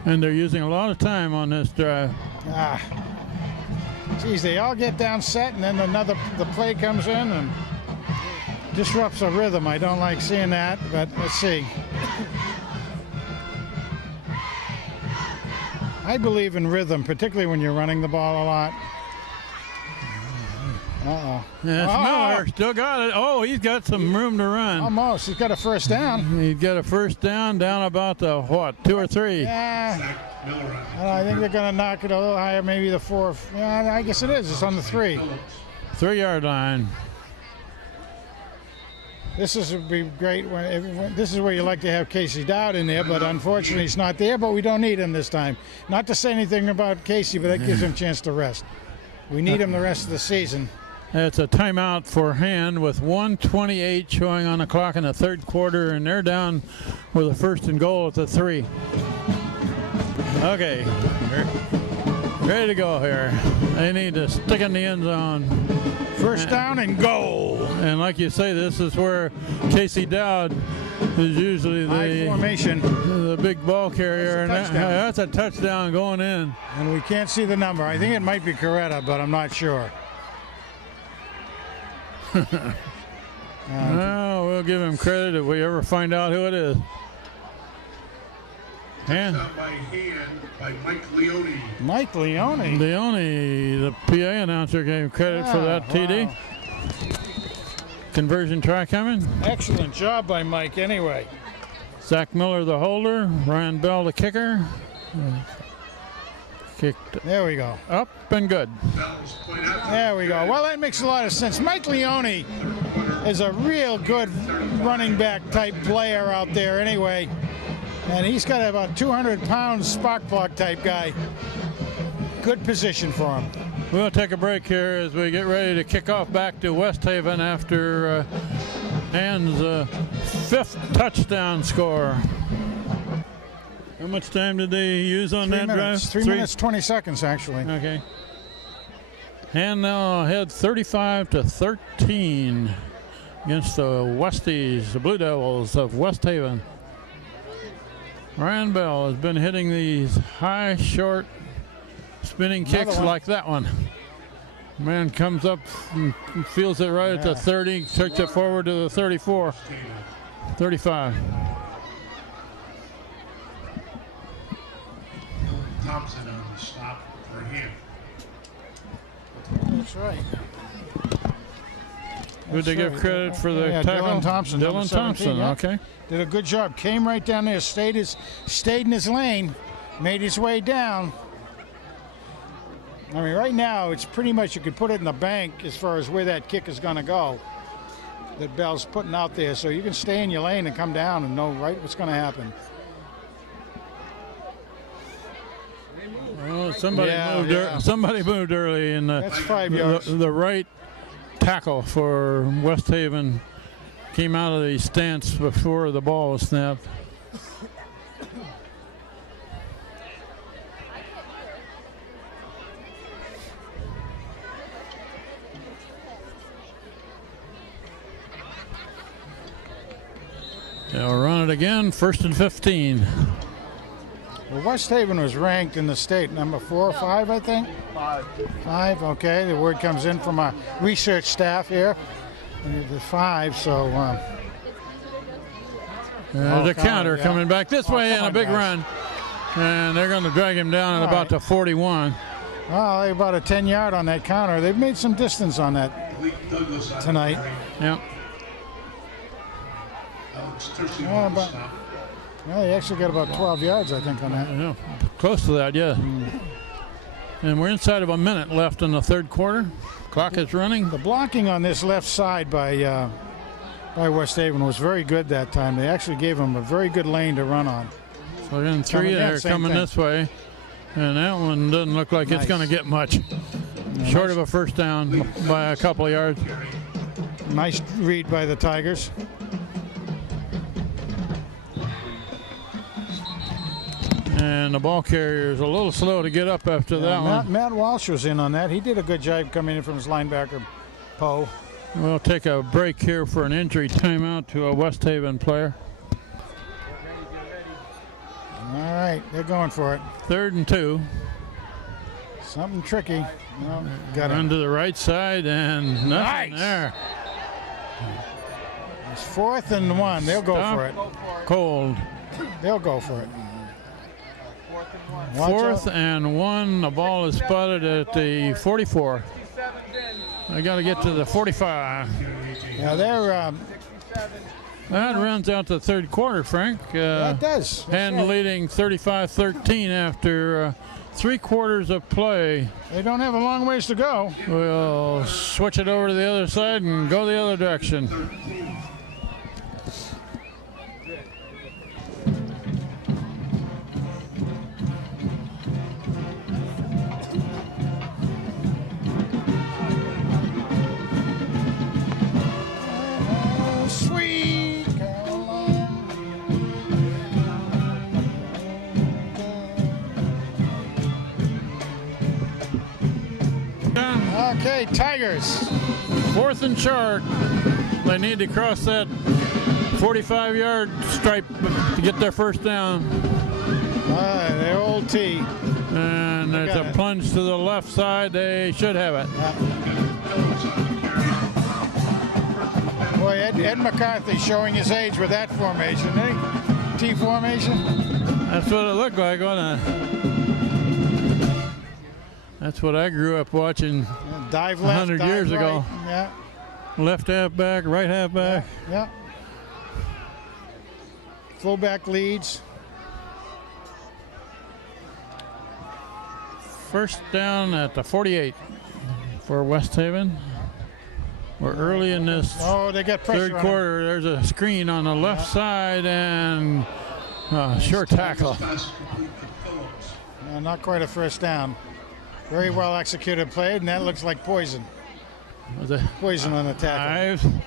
And they're using a lot of time on this drive. Geez, they all get down set, and then the play comes in and disrupts a rhythm. I don't like seeing that, but let's see. I believe in rhythm, particularly when you're running the ball a lot. Uh-oh. Yes, Miller still got it. Oh, he's got some room to run. Almost. He's got a first down. He's got a first down about the, what, 2 or 3? Yeah. I think they're going to knock it a little higher, maybe the 4. Yeah, I guess it is. It's on the 3. 3-yard line. This would be great. This is where you like to have Casey Dowd in there, but unfortunately he's not there, but we don't need him this time. Not to say anything about Casey, but that gives him a chance to rest. We need him the rest of the season. It's a timeout for Hand with 1:28 showing on the clock in the third quarter, and they're down with a 1st and goal at the 3. Okay, ready to go here. They need to stick in the end zone. First down and goal. And like you say, this is where Casey Dowd is usually High formation. the big ball carrier, and that's a touchdown going in. And we can't see the number. I think it might be Coretta, but I'm not sure. Well, we'll give him credit if we ever find out who it is. And By hand by Mike Leone. Mike Leone. the PA announcer gave credit for that TD. Wow. Conversion try coming. Excellent job by Mike anyway. Zach Miller the holder, Ryan Bell the kicker. Kicked There we go. up and good. There we go. Well, that makes a lot of sense. Mike Leone is a real good running back type player out there anyway. And he's got about 200-pound spark plug type guy. Good position for him. We'll take a break here as we get ready to kick off back to West Haven after Hand's 5th touchdown score. How much time did they use on 3 that minutes. drive? 3 minutes, 20 seconds, actually. Okay. Hand now ahead 35-13 against the Westies, the Blue Devils of West Haven. Ryan Bell has been hitting these high, short, spinning kicks like that one. Man comes up and feels it right at the 30, takes it forward to the 34, 35. Thompson on the stop for him. That's right. Good to give credit for the tackle. Dylan Thompson. Dylan number 17, Thompson, yeah. okay. Did a good job. Came right down there, stayed in his lane, made his way down. I mean, right now, it's pretty much you could put it in the bank as far as where that kick is going to go that Bell's putting out there. So you can stay in your lane and come down and know right what's going to happen. Well, somebody moved early in That's 5 yards. the right tackle for West Haven came out of the stance before the ball was snapped. They'll run it again, 1st and 15. Well, West Haven was ranked in the state number 4 or 5, I think. 5, okay. The word comes in from our research staff here. The 5, so. The counter coming back this way and a big run. And they're going to drag him down at about the 41. Well, they're about a 10-yard on that counter. They've made some distance on that tonight. Yep. Well, they actually got about 12 yards, I think, on that. Yeah, close to that, yeah. And we're inside of a minute left in the third quarter. Clock is running. The blocking on this left side by West Haven was very good that time. They actually gave them a very good lane to run on. So again, 3 there coming this way. And that one doesn't look like it's going to get much. Short of a first down by a couple of yards. Nice read by the Tigers. And the ball carrier is a little slow to get up after that one. Matt Walsh was in on that. He did a good job coming in from his linebacker, Poe. We'll take a break here for an injury timeout to a West Haven player. All right, they're going for it. 3rd and 2. Something tricky. Well, got Run him. to the right side and nothing Nice. there. It's 4th and 1. They'll go Stop. for it. Cold. They'll go for it. Watch 4th out. and 1. The ball is spotted at the 44. I got to get to the 45. Yeah, they're. That runs out to the 3rd quarter, Frank. That does. And leading 35-13 after 3 quarters of play. They don't have a long ways to go. We'll switch it over to the other side and go the other direction. Sweet Caroline. Okay, Tigers. 4th and short. They need to cross that 45-yard stripe to get their first down. Their old T. And it's got a it. plunge to the left side. They should have it. Boy, Ed McCarthy showing his age with that formation, eh? T formation. That's what it looked like, wasn't it? That's what I grew up watching. Dive left, 100 dive years right. ago. Yeah, Left half back, right half back. yeah. Fullback leads. First down at the 48 for West Haven. We're early in this Oh, they got pressure 3rd on quarter. There's a screen on the left side and short tackle. Pass complete to Phillips. him. Not quite a first down. Very well executed play, and that looks like poison. Was it Poison on the tackle. 5?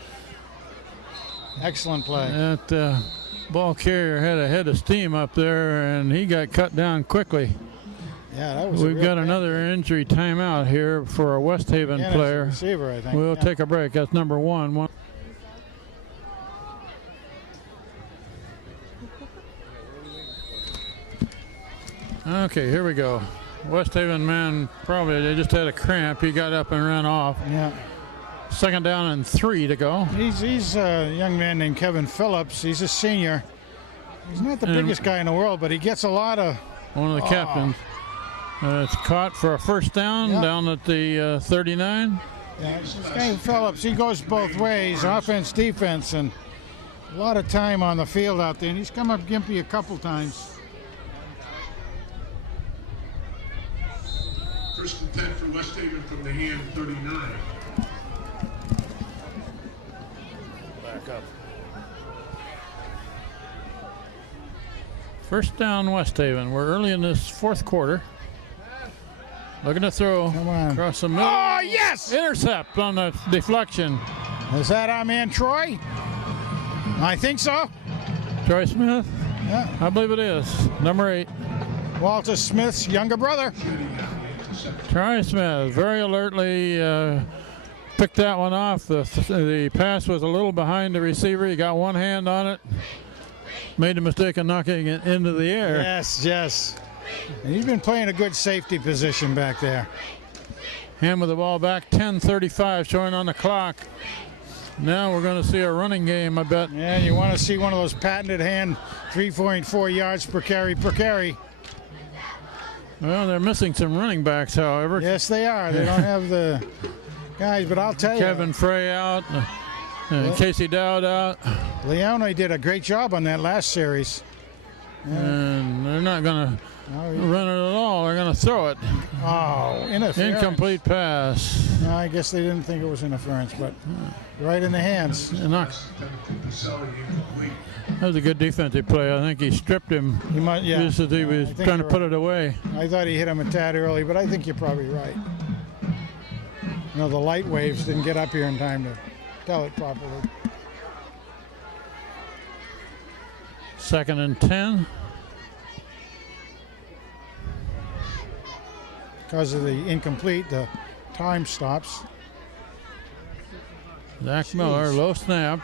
Excellent play. That ball carrier had a head of steam up there, and he got cut down quickly. Yeah, that was. We've got another injury timeout here for a West Haven player. Receiver, I think. We'll Yeah. take a break. That's number 1. Okay, here we go. West Haven man, probably they just had a cramp. He got up and ran off. Yeah. 2nd down and 3 to go. He's a young man named Kevin Phillips. He's a senior. He's not the And- biggest guy in the world, but he gets a lot of. One of the captains. It's caught for a first down Yeah. down at the 39. Yeah, this guy Phillips, he goes both ways, offense, defense, and a lot of time on the field out there. And he's come up gimpy a couple times. 1st and 10 for West Haven from the hand 39. Back up. First down, West Haven. We're early in this 4th quarter. Looking to throw Come on. across the middle. Oh, yes! Intercept on the deflection. Is that our man Troy? I think so. Troy Smith, Yeah. I believe it is. Number 8. Walter Smith's younger brother. Troy Smith very alertly picked that one off. The pass was a little behind the receiver. He got one hand on it. Made the mistake of knocking it into the air. Yes, yes. And he's been playing a good safety position back there. Hand with the ball back, 10:35 showing on the clock. Now we're going to see a running game, I bet. Yeah, you want to see one of those patented hand 3.4 yards per carry. Well, they're missing some running backs, however. Yes, they are. They don't have the guys, but I'll tell you. Kevin Frey out, Casey Dowd out, Leone did a great job on that last series. and they're not going to run it at all. They're going to throw it. Oh, interference. Incomplete pass. No, I guess they didn't think it was interference, but right in the hands. And that was a good defensive play. I think he stripped him He might, yeah. just as he was I think trying to you're put right. it away. I thought he hit him a tad early, but I think you're probably right. You know, the light waves didn't get up here in time to tell it properly. 2nd and 10. because of the incomplete, the time stops. Zach Miller, low snap.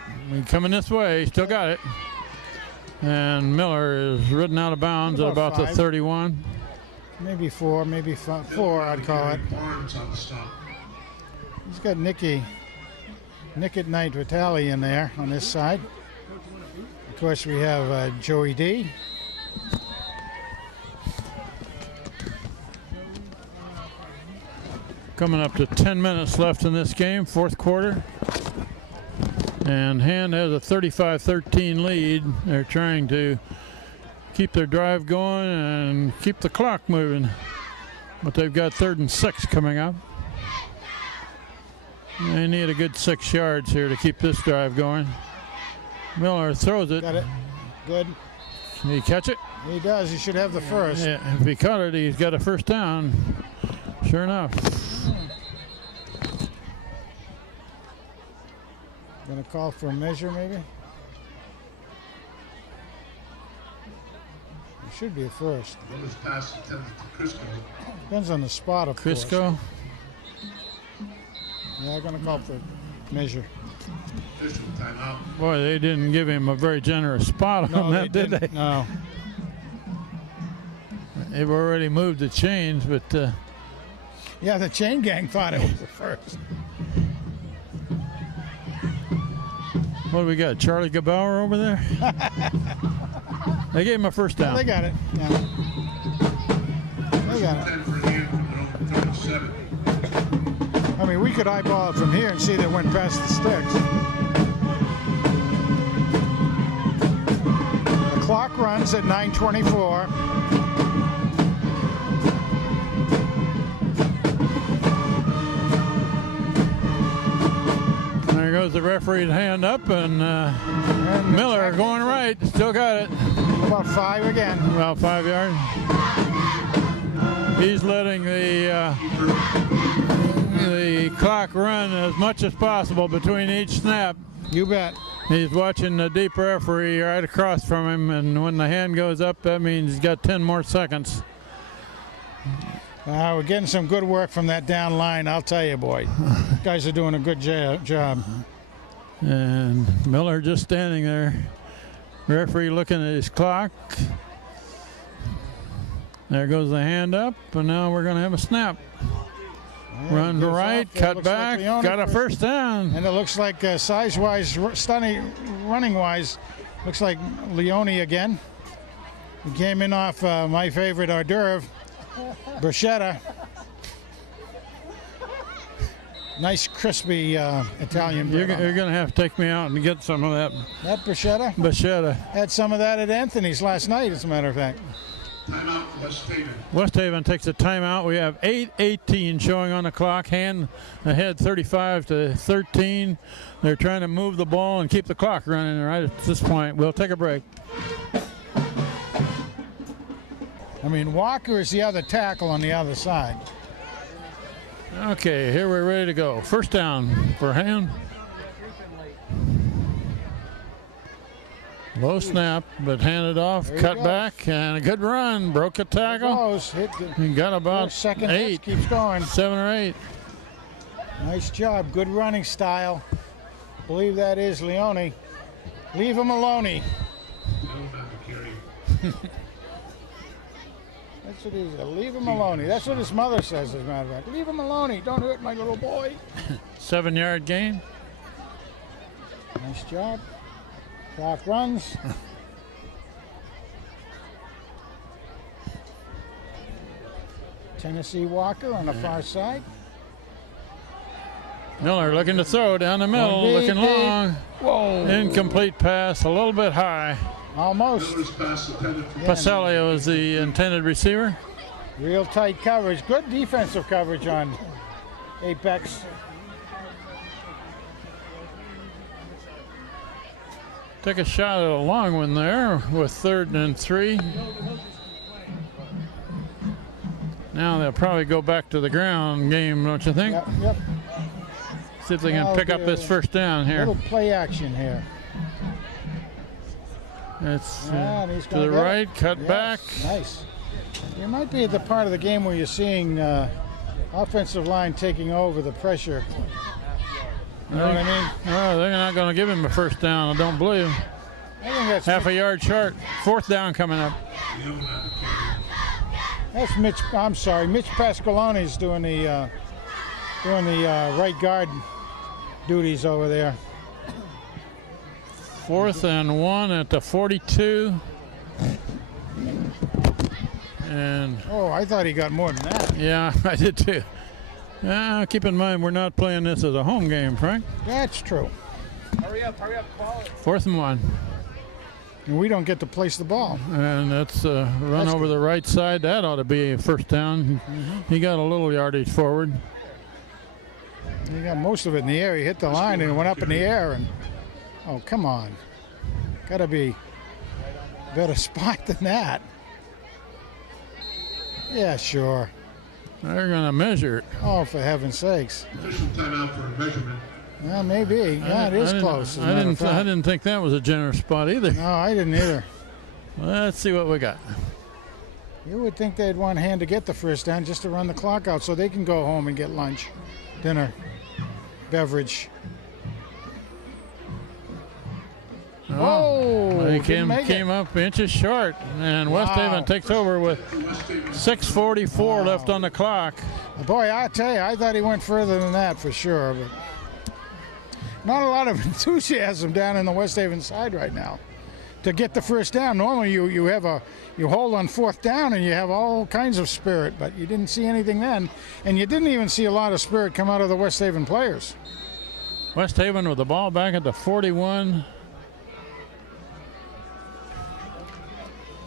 Coming this way, still got it. And Miller is ridden out of bounds at about the 31. Maybe 4, maybe 4, I'd call it. Barnes on the stop. He's got Nick at Night Vitale in there on this side. Of course, we have Joey D. Coming up to 10 minutes left in this game, fourth quarter. And Hand has a 35-13 lead. They're trying to keep their drive going and keep the clock moving. But they've got 3rd and 6 coming up. They need a good 6 yards here to keep this drive going. Miller throws it. Got it. Good. Can he catch it? He does. He should have the first. Yeah, if he caught it, he's got a first down. Sure enough. Gonna call for a measure, maybe? It should be a first. Miller's pass intended to Crisco. Depends on the spot, of course. Crisco. Yeah, I'm gonna call for measure. Official timeout. Boy, they didn't give him a very generous spot on that, did they? No. They've already moved the chains, but Yeah, the chain gang thought it was the first. what do we got? Charlie Gebauer over there? They gave him a first down. They got it. Yeah. They got it. 10 for Hand coming over 37. I mean, we could eyeball it from here and see that it went past the sticks. The clock runs at 9:24. There goes the referee's hand up, and Miller going right. Still got it. About 5 again. About 5 yards. He's letting the clock run as much as possible between each snap. You bet. He's watching the deep referee right across from him, and when the hand goes up, that means he's got 10 more seconds. We're getting some good work from that down line, I'll tell you, boy. Guys are doing a good job. And Miller just standing there. Referee looking at his clock. There goes the hand up, and now we're going to have a snap. Run to right, cut back, got a first down. And it looks like size-wise, running-wise, looks like Leone again. He came in off my favorite hors d'oeuvre, bruschetta. Nice, crispy Italian You're bread. going to have to take me out and get some of that That bruschetta? bruschetta. Had some of that at Anthony's last night, as a matter of fact. Timeout, West Haven. West Haven takes a timeout. We have 8:18 showing on the clock. Hand ahead 35-13. They're trying to move the ball and keep the clock running right at this point. We'll take a break. I mean, Walker is the other tackle on the other side. Okay, here we're ready to go. First down for Hand. Low snap, but handed off, cut back, and a good run. Broke a tackle. Goes, hit the He got about second hit, 8, keeps going. 7 or 8. Nice job, good running style. Believe that is Leone. Leave him alone. No back to carry. That's what he said. Leave him alone. That's what his mother says, as a matter of fact. Leave him alone. Don't hurt my little boy. 7-yard gain. Nice job. Clock runs. Tennessee Walker on the far side. Miller looking to throw down the middle, One looking deep. long. Whoa. Incomplete pass, a little bit high. Almost. Miller's pass intended for Pacelli was the intended receiver. Real tight coverage. Good defensive coverage on Apex. Took a shot at a long one there with 3rd and 3. Now they'll probably go back to the ground game, don't you think? Yep. See if they can That'll pick up be this first down here. Little play action here. It's Yeah, and he's to gonna the get it. right, cut Yes, back. Nice. You might be at the part of the game where you're seeing offensive line taking over the pressure. You know what I mean? No, they're not going to give him a first down, I don't believe. I think that's Half a yard short. Fourth down coming up. That's Mitch. I'm sorry, Mitch Pasqualoni's doing the right guard duties over there. 4th and 1 at the 42. And Oh, I thought he got more than that. yeah, I did too. Keep in mind, we're not playing this as a home game, Frank. That's true. 4th and 1. And we don't get to place the ball. And that's a run That's over good. the right side. That ought to be a first down. He got a little yardage forward. He got most of it in the air. He hit the line and it went up in the air. And oh, come on. Got to be a better spot than that. Yeah, sure. They're going to measure it. Oh, for heaven's sakes. Official timeout for measurement. Well, maybe. Yeah, it is close. as a matter of fact. I didn't think that was a generous spot either. No, I didn't either. Let's see what we got. You would think they'd want hand to get the first down just to run the clock out so they can go home and get lunch, dinner, beverage. Oh, He didn't make it. came up inches short, and West Wow. Haven takes over with 6:44 left on the clock. Boy, I tell you, I thought he went further than that for sure, but not a lot of enthusiasm down in the West Haven side right now to get the first down. Normally, you hold on 4th down and you have all kinds of spirit, but you didn't see anything then, and you didn't even see a lot of spirit come out of the West Haven players. West Haven with the ball back at the 41.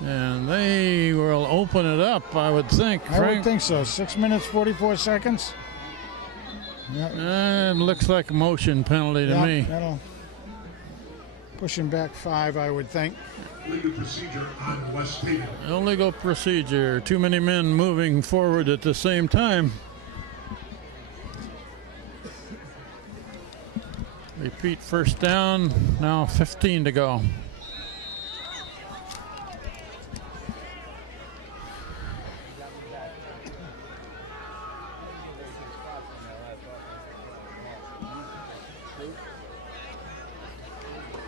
And they will open it up, I would think. I would Frank. think so. 6 minutes, 44 seconds. It looks like a motion penalty to Yeah, me. that'll push him back 5, I would think. Legal procedure on West Haven. Illegal procedure. Too many men moving forward at the same time. Repeat first down. Now 15 to go.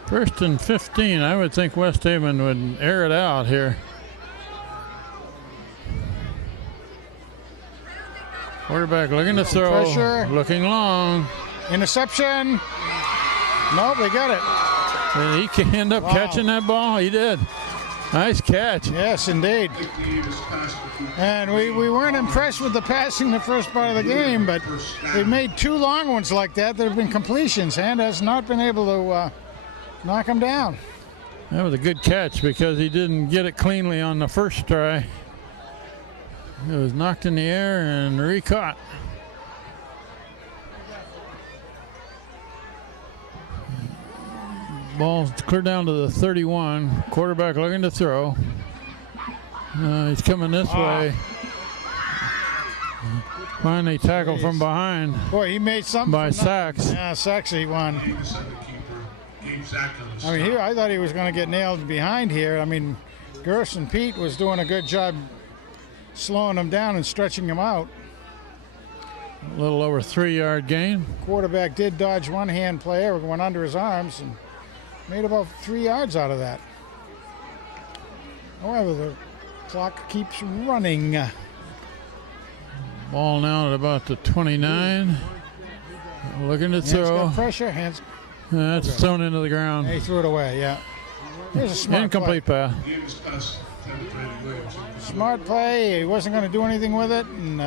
First and 15. I would think West Haven would air it out here. Quarterback looking to throw. Pressure. Looking long. Interception. Nope, they got it. Did he end up Wow. catching that ball? He did. Nice catch. Yes, indeed. And we weren't impressed with the passing the first part of the game, but they've made 2 long ones like that have been completions. Hand has not been able to knock him down. That was a good catch because he didn't get it cleanly on the first try. It was knocked in the air and re-caught. Ball's clear down to the 31. Quarterback looking to throw. He's coming this way. Finally tackled from behind Boy, he made something by from that. Sachs. Yeah, Sachs, he won. I mean, I thought he was going to get nailed behind here. I mean, Gerson Pete was doing a good job slowing him down and stretching him out. A little over 3-yard gain. Quarterback did dodge one hand player, went under his arms, and made about 3 yards out of that. However, the clock keeps running. Ball now at about the 29. Looking to Hands throw. got pressure. Hands. That's thrown into the ground. He threw it away. Yeah. Here's a smart Incomplete play. pass. Smart play. He wasn't going to do anything with it, and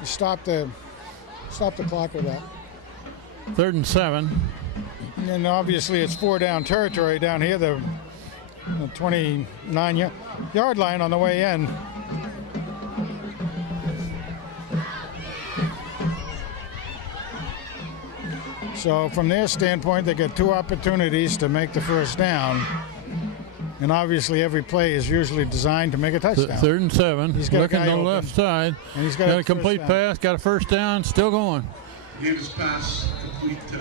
he stopped the clock with that. 3rd and 7. And obviously it's 4-down territory down here. The 29-yard line on the way in. So from their standpoint, they got 2 opportunities to make the first down. And obviously every play is usually designed to make a touchdown. 3rd and 7. He's got a Looking guy to the open. left side. And he's got Got a a complete first down. pass. Got a first down. Still going. Gave his pass complete to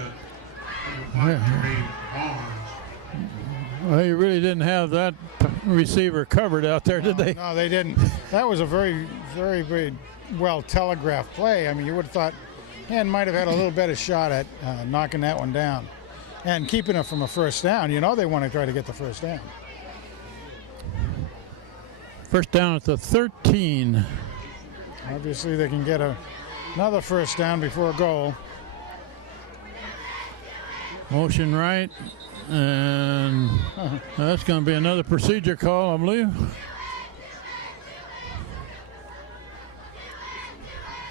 Well, he really didn't have that receiver covered out there, did they? No, they didn't. That was a very, very well telegraphed play. I mean, you would have thought Hand might have had a little better shot at knocking that one down and keeping it from a first down. You know they want to try to get the first down. First down at the 13. Obviously, they can get another first down before a goal. Motion right, and that's going to be another procedure call, I believe.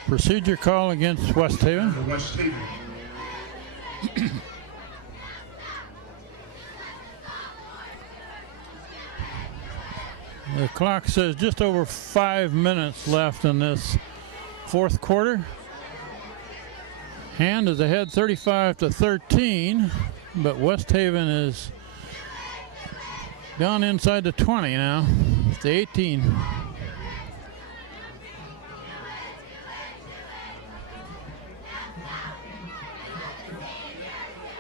Procedure call against West Haven. For West Haven. The clock says just over 5 minutes left in this fourth quarter. Hand is ahead 35-13, but West Haven is down inside the 20 now. It's the 18.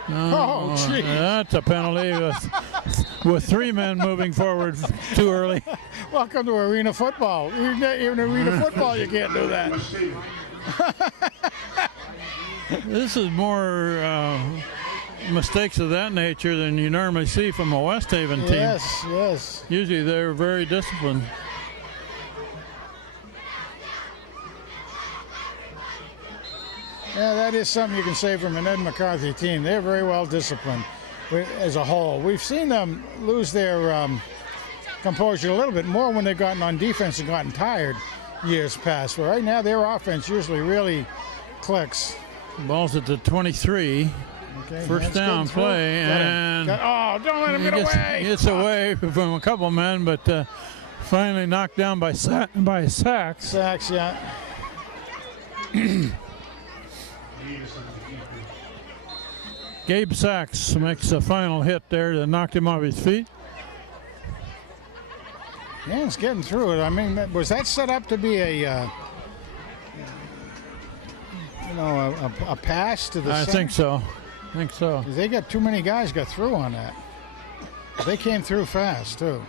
Oh, geez. That's a penalty with 3 men moving forward too early. Welcome to arena football. Even arena football, you can't do that. West Haven. This is more mistakes of that nature than you normally see from a West Haven team. Yes, yes. Usually they're very disciplined. Yeah, that is something you can say from an Ed McCarthy team. They're very well disciplined as a whole. We've seen them lose their composure a little bit more when they've gotten on defense and gotten tired years past. But right now, their offense usually really clicks. Ball's at the 23. Okay, First down play, and don't let him get away. Gets away from a couple men, but finally knocked down by Sachs. Sachs, yeah. Gabe Sachs makes a final hit there that knocked him off his feet. Yeah, it's getting through it. I mean, was that set up to be a pass to the I center? think so. I think so. 'Cause they got too many guys got through on that. They came through fast too.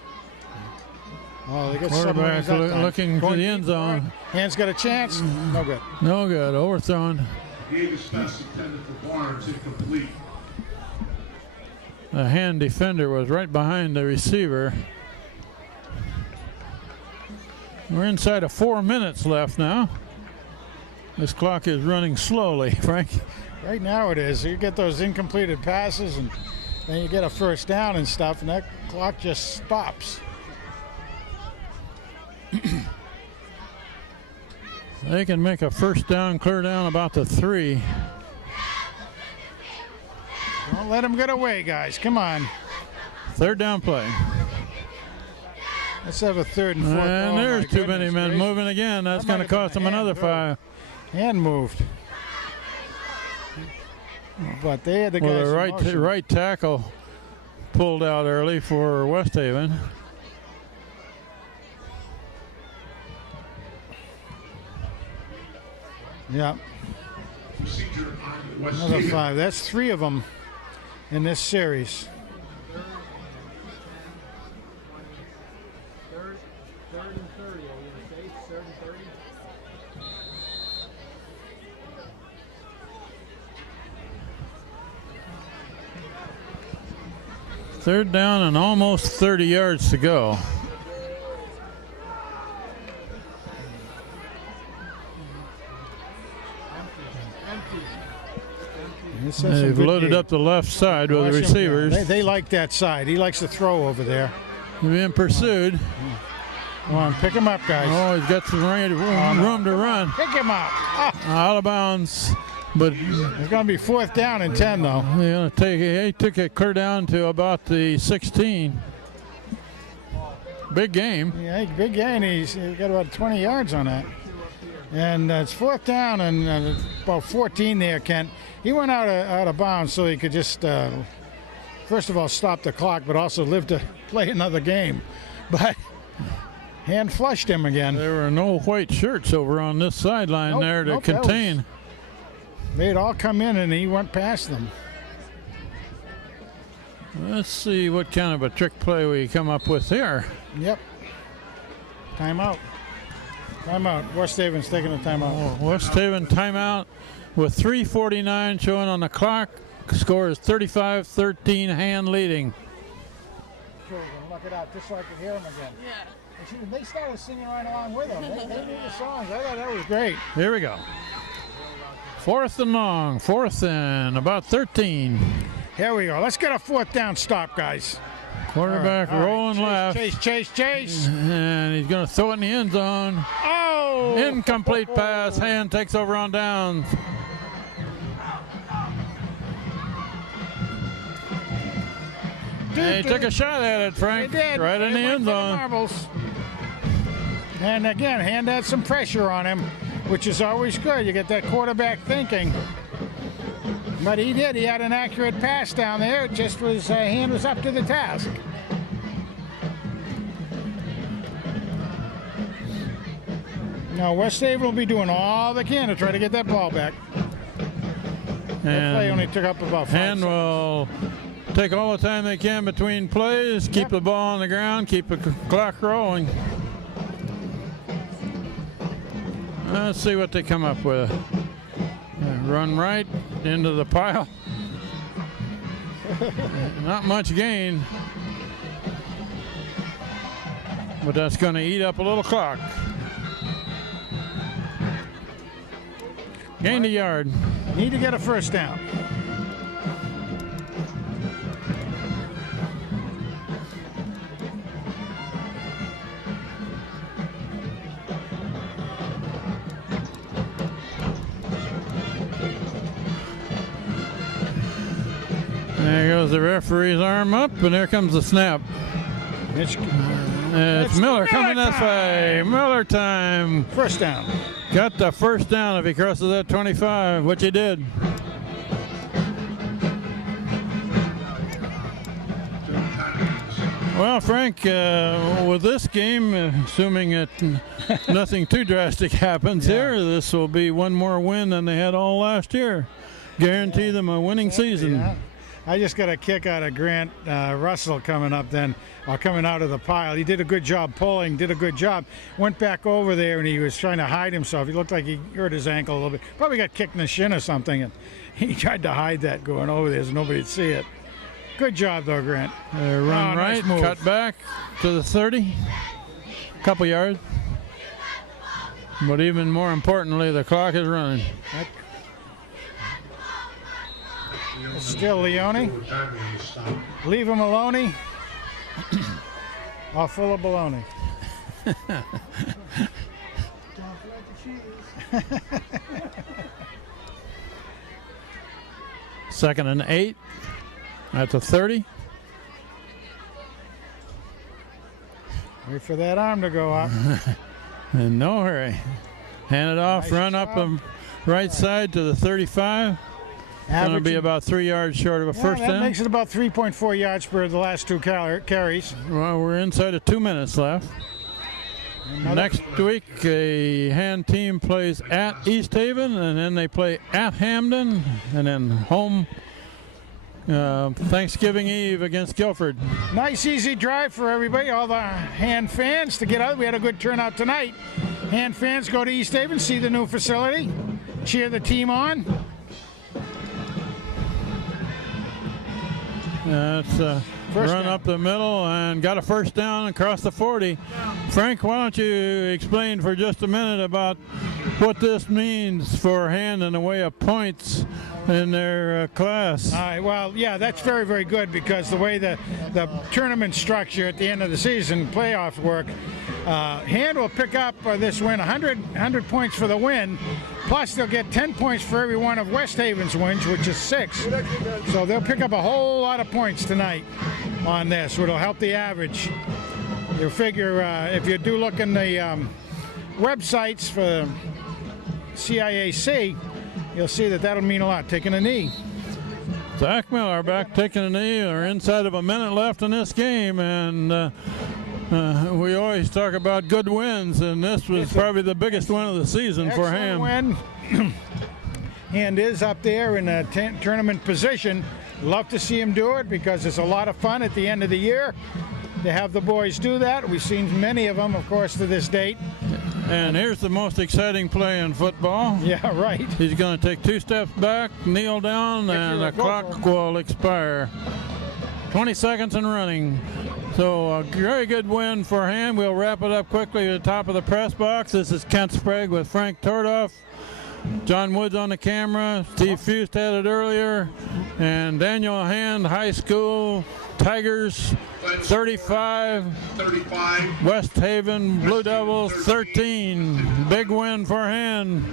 Oh, they got Quarterback looking to the end zone. Hand's got a chance. No good. No good. Overthrown. Davis pass intended for Barnes, incomplete. The Hand defender was right behind the receiver. We're inside of 4 minutes left now. This clock is running slowly, Frank. Right now it is. You get those incompleted passes and then you get a first down and stuff, and that clock just stops. They can make a first down, clear down about the 3. Don't let them get away, guys. Come on. Third down play. Let's have a third and fourth. And Oh, there's my too many goodness men gracious. moving again. That's That going might to have cost been them a hand, another too. 5. Hand moved. But they had the guys Well, the in motion. right tackle pulled out early for West Haven. Yeah, Procedure on West another Haven. 5. That's 3 of them in this series. Third down and almost 30 yards to go. This is a They've good loaded game. up the left side with the Watch him. receivers. They like that side. He likes to throw over there. Being pursued. Come on, pick him up, guys. Oh, he's got some room to run. Pick him up. Out of bounds. But It's going to be 4th down and 10, though. he took it clear down to about the 16. Big game. Yeah, big gain. He's got about 20 yards on that. And it's 4th down and about 14 there, Kent. He went out of bounds so he could just, first of all, stop the clock, but also live to play another game. But Hand flushed him again. There were no white shirts over on this sideline Nope, there to nope, that was- contain. They'd all come in and he went past them. Let's see what kind of a trick play we come up with here. Yep. Timeout. Timeout. West Haven's taking a timeout. West Haven timeout with 3:49 showing on the clock. Score is 35-13, Hand leading. Children, look it up just so I could hear them again. Yeah. And they started singing right along with them. They knew the songs. I thought that was great. Here we go. 4th and long. 4th and about 13. Here we go. Let's get a 4th down stop, guys. Quarterback All right. rolling left. Chase. And he's going to throw it in the end zone. Oh! Incomplete pass. Hand takes over on downs. He took a shot at it, Frank. They did. Right in the They went end for the zone. marbles. And again, Hand had some pressure on him, which is always good. You get that quarterback thinking. But he did. He had an accurate pass down there. It just was Hand was up to the task. Now West Haven will be doing all they can to try to get that ball back. That play only took up about 5 Hand seconds. will take all the time they can between plays, keep the ball on the ground, keep the clock rolling. Let's see what they come up with. Run right into the pile. Not much gain, but that's going to eat up a little clock. Gained a yard. Need to get a first down. There goes the referee's arm up, and there comes the snap. It's Miller coming this way. Miller time. first down. Got the first down if he crosses that 25, which he did. Well, Frank, with this game, assuming that nothing too drastic happens here, this will be one more win than they had all last year. Guarantee them a winning season. Yeah. I just got a kick out of Grant Russell coming up then, or coming out of the pile. He did a good job pulling, did a good job. Went back over there and he was trying to hide himself. He looked like he hurt his ankle a little bit. Probably got kicked in the shin or something. And he tried to hide that going over there so nobody'd see it. Good job though, Grant. Run nice right, move. cut back to the 30. Couple yards. But even more importantly, the clock is running. Still Leone. Leave him alone. Or full of baloney. Second and 8 at the 30. Wait for that arm to go up. In no hurry. Hand it off, Nice run up job. the right side to the 35. Going to be about 3 yards short of a first that down. makes it about 3.4 yards per the last two carries. Well, we're inside of 2 minutes left. Next week, a Hand team plays at East Haven, and then they play at Hamden, and then home Thanksgiving Eve against Guilford. Nice, easy drive for everybody, all the Hand fans to get out. We had a good turnout tonight. Hand fans go to East Haven, see the new facility, cheer the team on. That's run up the middle and got a first down across the 40. Frank, why don't you explain for just a minute about what this means for Hand in the way of points in their class? All right, well, yeah, that's very, very good because the way the tournament structure at the end of the season, playoff work, Hand will pick up this win 100 points for the win, plus they'll get 10 points for every one of West Haven's wins, which is 6. So they'll pick up a whole lot of points tonight on this, which will help the average. You'll figure if you do look in the websites for CIAC, you'll see that that'll mean a lot, taking a knee. Zach Miller back taking a knee. We're inside of a minute left in this game, and we always talk about good wins, and this was probably the biggest win of the season for Ham. Win. Hand is up there in a tournament position. Love to see him do it because it's a lot of fun at the end of the year to have the boys do that. We've seen many of them, of course, to this date. And here's the most exciting play in football. Yeah, right. He's going to take 2 steps back, kneel down, and the clock will expire. 20 seconds and running. So a very good win for him. We'll wrap it up quickly at the top of the press box. This is Kent Sprague with Frank Tordoff. John Woods on the camera. Steve Fust had it earlier. And Daniel Hand High School Tigers 35. West Haven Blue Devils 13. Big win for Hand.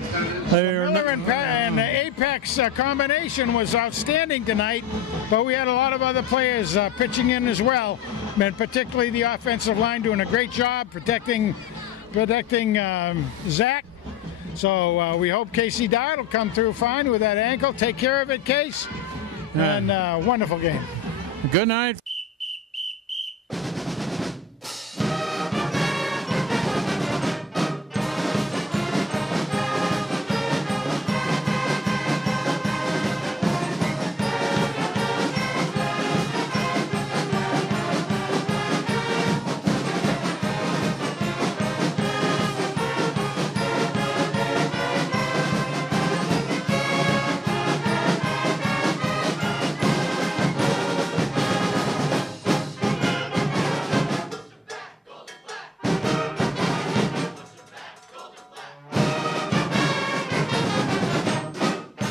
Miller and the Apex combination was outstanding tonight, but we had a lot of other players pitching in as well, and particularly the offensive line doing a great job protecting Zach. So we hope Casey Dart will come through fine with that ankle. Take care of it, Case. And wonderful game. Good night.